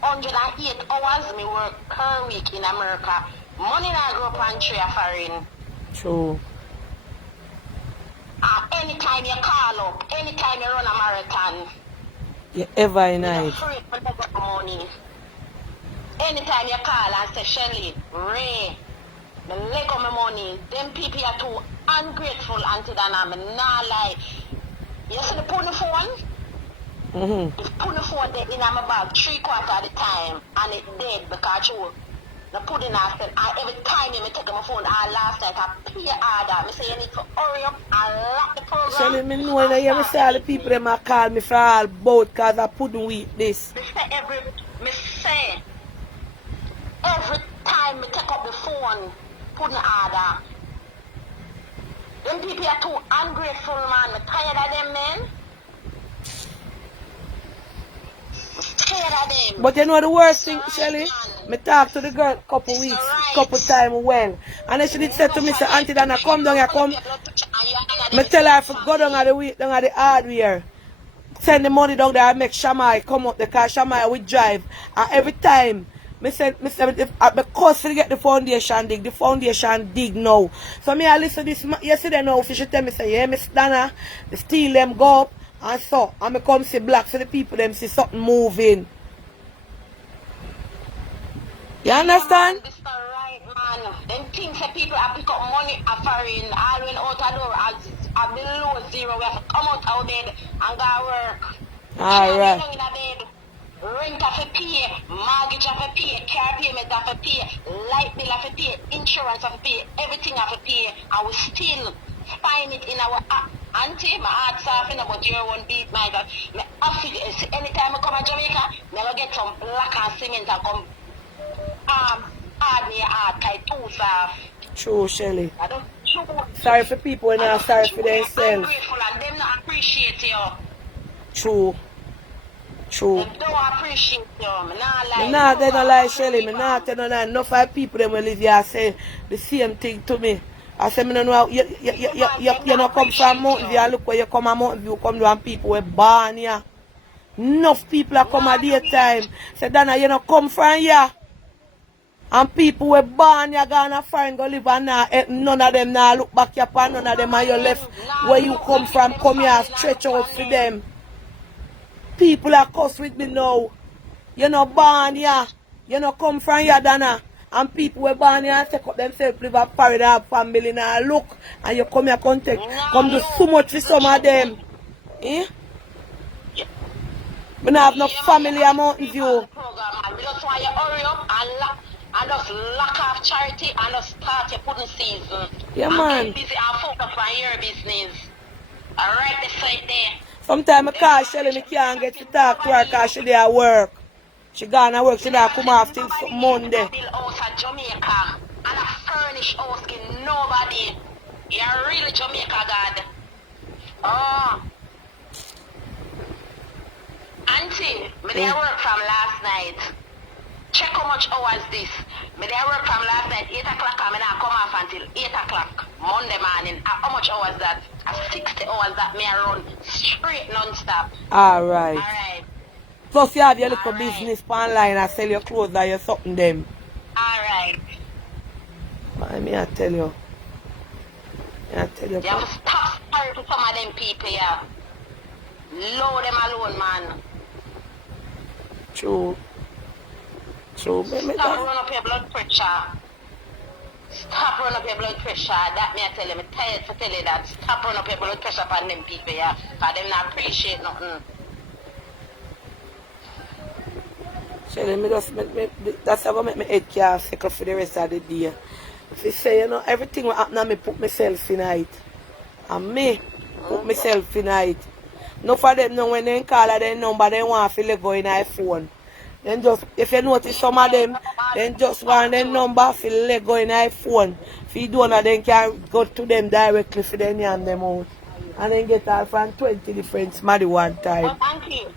108 hours me work per week in America. Money not grow up on tree foreign. True. Anytime you call up, anytime you run a marathon, You ever in you're night. free to get money. Anytime you call and say, Shelly, Ray, me leg on my money, them people are too ungrateful until then I'm not lie. You see the pony phone? Mm-hmm. The pony phone dead in my bag 3/4 of the time and it dead because you the pudding I said every time you take my phone last night I pay order. Me say you need to hurry up and lock the program. Shelly, me know that you see all the people them a call me for all boat because I pudding with this. Me say every time me take up the phone, pudding order. Them people are too ungrateful, man. I'm tired of them, man. him. But you know the worst thing, It's Shelly? alright, Me talk to the girl couple It's weeks, alright. couple time well. And then she did say to me, say, Auntie Dana, come down here, come. Me tell her if go down at the week, down at the hardware. Send the money down there and make Shamai come up the car. Shamai we drive. And every time, me say, because to get the foundation dig now. So me I listen this yesterday now, she tell me say, yeah, Miss Dana, the steel them go up and so. And me come see black so the people them see something moving. You understand? This not right, man. Them things that people have pick up money offering, all went out the door at below zero. We have to come out our bed and go work. Alright. In a bed. Rent have to pay, mortgage have to pay, car payment have to pay, light bill have to pay, insurance have to pay, everything have to pay, and we still find it in our auntie, my heart soften about your one beat, my God. Anytime I come to Jamaica, I go get some black and cement and come hard near hard, tight too soft. True, Shelly. I don't true. Sorry for people and not sorry for I'm themselves. grateful and them not appreciate you. True. True. Them don't appreciate you. Me not lie. Me not they don't lie, Shelly. Me not tell no lie. Enough of people them will live here say the same thing to me. I say me no know you not come from Mountain View and look where you come from Mountain View come down people were born here. Enough people are come at daytime. Say Dana you not come from here. And people were born here gonna find go live and now none of them now look back here and none of them are you left where you come from come here stretch out for them. People are cussed with me now. You know born here. You know come from here, Dana. And people were born here and take up themselves, live a paradise family now. Look. And you come here come do so much for some of them. Eh? We don't have no family at Mountain View. We just want you hurry up and just lock off charity and just start your pudding season. Yeah, man. And get busy and focus on your business. Alright, the side there. Sometimes I call Shelly, me can't get to talk to her because she there at work. She gone to work, she there come off till Monday. Build house at Jamaica and a furnished house in nobody. You're really Jamaica God. Oh. Auntie, me there work from last night. Check how much hours this. Me there work from last night, 8 o'clock, and me now come off until 8 o'clock Monday morning. How much hours that? 60 hours that me I run straight non-stop. Alright. Alright. Plus you have your little business online and sell your clothes or you something them. Alright. I mean I tell you. I tell you. You have to stop sorry to some of them people here. Low them alone, man. True. True. Stop run up your blood pressure. Stop run up your blood pressure. That me I tell you. I'm tired to tell you that. Stop run up your blood pressure upon them people here. Because them not appreciate nothing. Shelly, that's how I make my head care sick for the rest of the day. If you say, you know, everything will happen, I put myself in it. And me put myself in it. No for them know when they call their number, they want to go in their phone. Then just, if you notice some of them, then just want their number, go in their phone. If you don't, then can go to them directly for them and them out. And then get all from 20 different smarty one time. But thank you.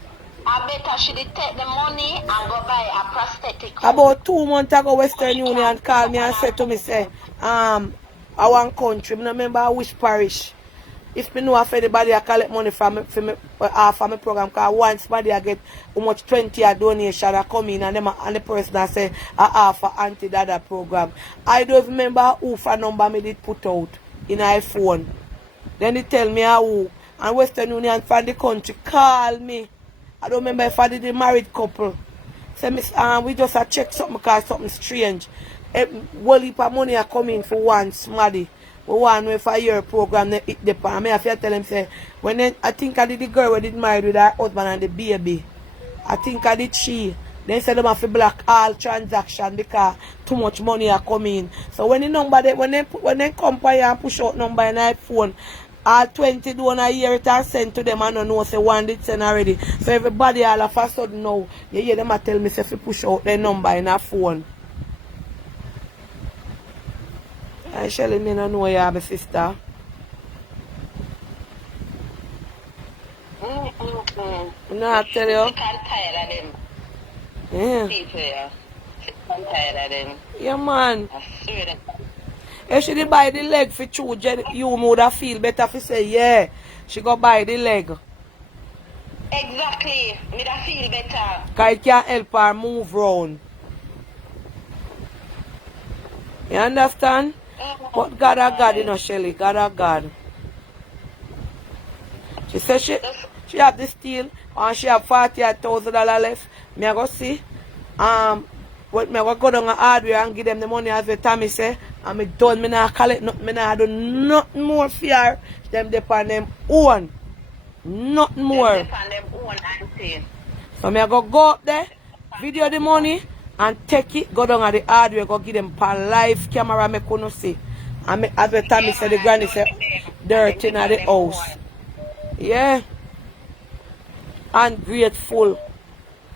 I better should take the money and go buy a prosthetic. About 2 months ago, Western Union called me and said to me, say, I want country. I don't remember which parish. If me know if anybody I collect money from half of my program, because once somebody I get how much 20 a donation I come in and the person I say half for anti-dada program. I don't remember who for number me did put out in iPhone. Then they tell me who. And Western Union from the country call me. I don't remember if I did a married couple. Say, we just check something because something strange. Whole heap of money are coming for one somebody. We want to know if I hear a program they hit the pan. I have to tell them, say, when then, I think I did the girl who did married with her husband and the baby. I think I did she. Then said them have to block all transaction because too much money are coming. So when the number when they come by and push out number in their phone, all 20 do a year it and send to them and don't know say one did send already. So everybody all of a sudden now, you hear them tell me say if you push out their number in a phone. I Shelly, me no know you have a sister. No, I tell you. I can't tired of them. Yeah. People, yeah. I'm tired of them. Yeah, man. I swear that. If she did buy the leg for true, you would have feel better if you say, yeah, she go buy the leg. Exactly. Me that feel better. Because it can help her move round. You understand? But God are God, you know, Shelly. God are God. She said she have the steel and she have $48,000 left. Me I go see. What me I go down to hardware and give them the money as the Tommy say. And me done, me not collect nothing, me not do nothing more fear. Them depend them own. Nothing more. Them depend them own auntie. So me I go up there, video the money and take it, go down at the hardware, go give them per live camera me couldn't see. And me, as the Tommy say, the granny say, dirt in the house. Yeah. Ungrateful.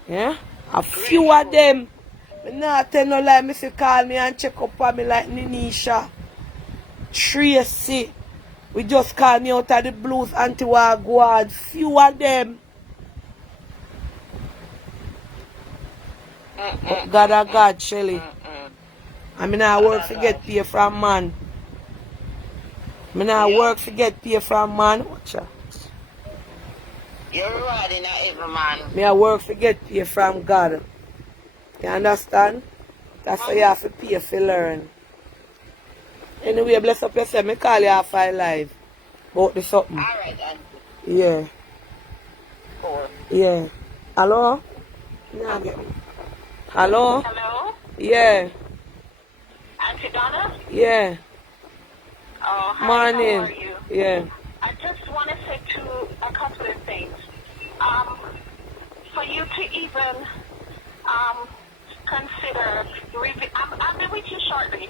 Yeah. A few of them. Me not tell no lie. Me say call me and check up on me like Kenisha. Tracy. We just call me out of the blues until I go out. Few of them. But God a God, Shelly. I mean I work to get paid from man. I mean I work to get paid from man. Watch out. You're riding at every man. Me I work to get paid from God. You understand? That's why you have to pay to learn. Anyway, bless up yourself. Me call you off I live. About the something. Alright, auntie. Yeah. Cool. Yeah. Hello? Yeah, get me. Hello? Hello? Yeah. Auntie Donna? Yeah. Oh, hi, Morning. how are you? Yeah. I just want to say a couple of things. For you to even consider, I'll be with you shortly,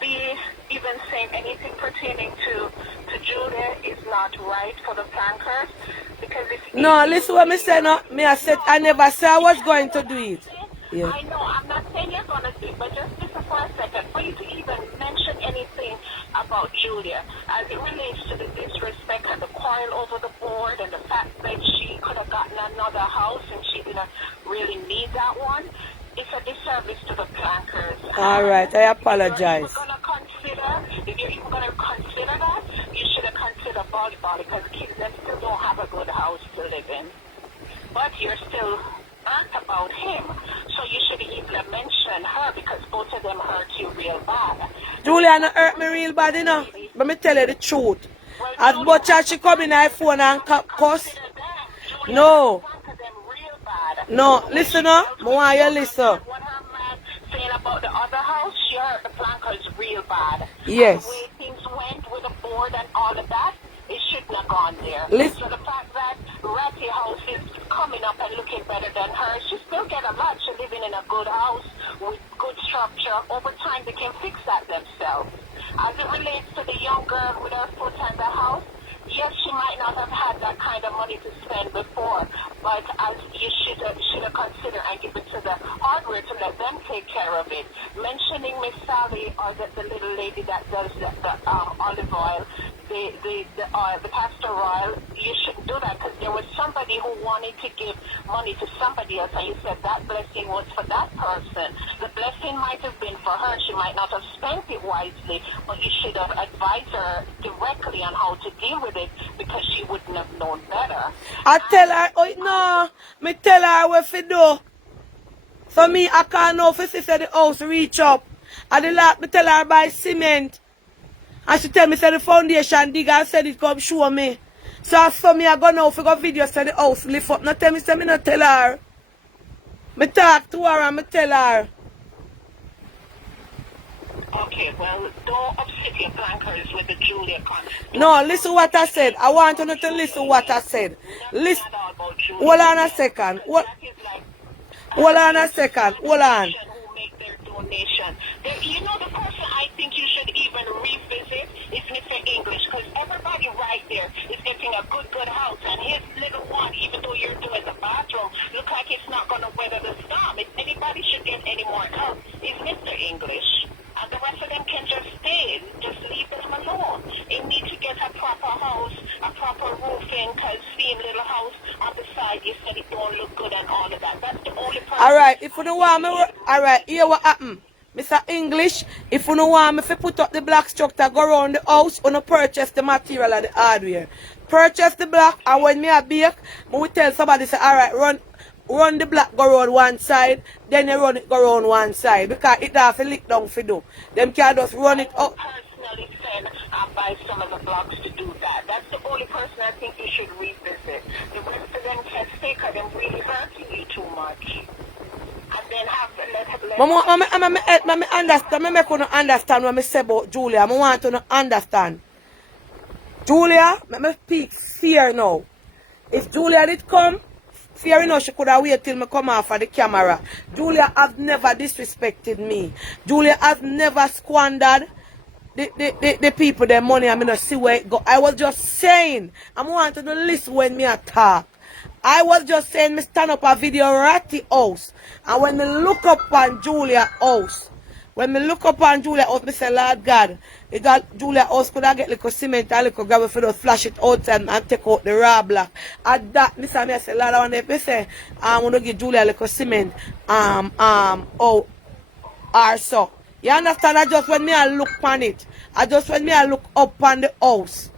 be even saying anything pertaining to Julia is not right for the plankers. Because if No, listen what me say no. Me I said I never said I was going to do it. Yeah. I know, I'm not saying you're going to do it, but just listen for a second. For you to even mention anything about Julia as it relates to the disrespect and the quarrel over the board and the fact that she could have gotten another house and she didn't really need that one, it's a disservice to the plankers. Alright, I apologize. If you're even going to consider that, you should have considered volleyball because kids them still don't have a good house to live in. But you're still burnt about him. So you should even mention her because both of them hurt you real bad. Julia hurt me real bad, you know. But me tell you the truth. As much as she come in her phone and cuss. No. No, listen up. I want you to listen. What her man saying about the other house, she hurt the plankers real bad. Yes. And the way things went with the board and all of that, it shouldn't have gone there. Listen. So the fact that Ratty house is coming up and looking better than hers, she still get a lot. She's living in a good house with good structure. Over time, they can fix that themselves. As it relates to the young girl with her foot on the house, yes, she might not have had that kind of money to spend before, but as you should have considered and give it to the hardware to let them take care of it. Mentioning Miss Sally or the little lady that does the olive oil, the castor oil, you shouldn't do that because there was somebody who wanted to give money to somebody else and you said that blessing was for that person. The blessing might have been for her. She might not have spent it wisely, but you should have advised her directly on how to deal with it because she wouldn't have known better. I tell her, oh no, me tell her what to do. So me, I can't know if she said the house reach up. And the lot, me tell her buy cement. And she tell me, say the foundation dig and said it come show me. So me, I go now for go video, say the house lift up. Not tell me, say me not tell her. Me talk to her and me tell her. Okay, well, don't upset your plankers with the Julia concept. No, listen what I said. I want you to listen what I said. Listen. Hold on a second. Hold on a second. Hold on. Who make their donation. You know, the person I think you should even revisit is Mr. English, because everybody right there is getting a good house, and his little one, even though you're doing the bathroom, look like it's not going to weather the storm. If anybody should get any more help, it's Mr. English. And the rest of them can just stay. Just leave them alone. They need to get a proper house, a proper roofing, because seeing little house on the side, you said it don't look good and all of that. That's the only Alright, if you don't want me, alright, here what happen. Mr. English, if you don't want me to put up the black structure, go around the house, you purchase the material and the hardware. Purchase the black, and when me a bake, I will tell somebody, say, alright, run the black, go around one side, then you run it, go around one side, because it has to lick down for do. Them can just run it up. Personally said, buy some of the blocks to do that. That's the only person I think you should revisit. The rest of them can stay because them really hurting you too much. And then have to let Mama, understand. I make you understand what I say about Julia. I want to understand. Julia, let me speak fear now. If Julia did come, fear you know she could have waited till me come off of the camera. Julia has never disrespected me. Julia has never squandered the people their money. I mean, I see where it go. I was just saying, I want to listen when me talk. I was just saying, me stand up a video Ratty house. And when me look up on Julia house, me say, Lord God, you got Julia house could I get little cement and little gravel for those flash it outside and take out the raw block. At that, me say, Lord, I want to say, I want to give Julia a little cement, or so. You understand? I just when me I look on it. I just when me I look up on the house.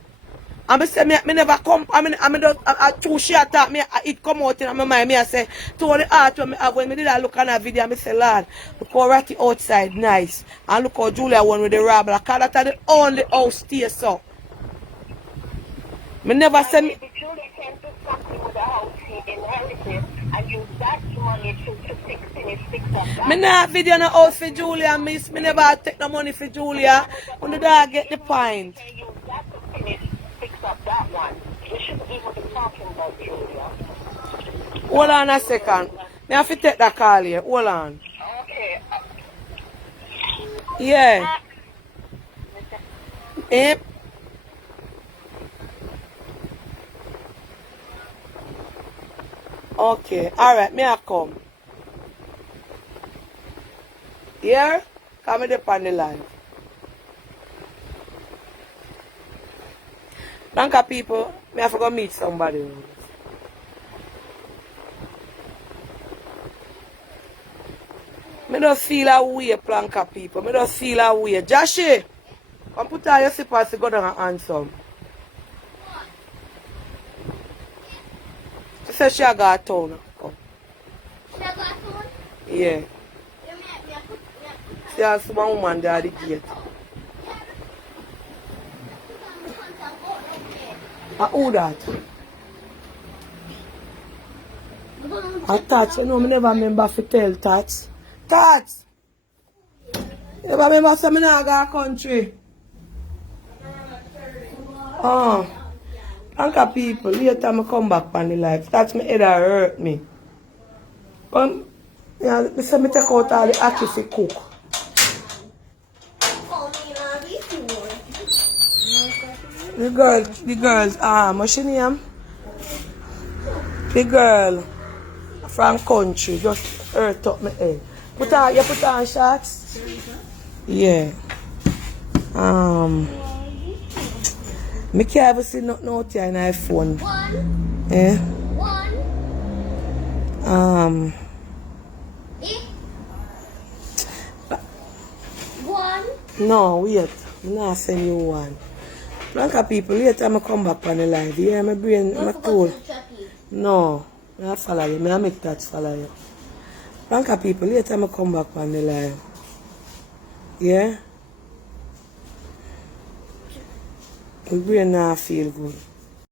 I say me never come. I too short talk me. It come out in my mind. Me I say to all the art when me did I look on a video. Me say Lord, look how Ratty outside nice, and look how Julia one with the rubber. Cause that's the only house stay so. Me never say me. Julia can do something with the house he inherited and use that money to fix up that. Me not video no house for Julia, miss. Me never take no money for Julia. When the dog get the point. Can use that to fix up that one. You shouldn't even be talking about Julia. Hold on a second. Me have to take that call here. Hold on. Okay. Yeah. Yep. Okay. Alright, me I come. Here? Come in the on the line. Blanca people, me have to go meet somebody. Me don't feel a way, Blanca people. Me don't feel a way. Joshi, come put on your slippers to go down and handsome. She said she got a town. Come. She got a town? Yeah. She has some woman there at the gate. Who that? I Tats, you know, I never remember to tell Tats. Tats! You never remember to say I not go to country? Oh. Anchor people, later I come back on the life. That's my head that hurt me. Yeah, they say me take out all the ackee to cook. The girls, what's your name? The girl from country just hurt up my head. You put on shorts? Yeah. Me can't even see nothing out here on my phone. Yeah. No, wait. I'm not send you one. Blanca people, later I'm come back on the live. Yeah, my brain, my cool. No, I follow you. I make that follow you. Blanca people, later I'm come back on the live. Yeah? My brain not feel good.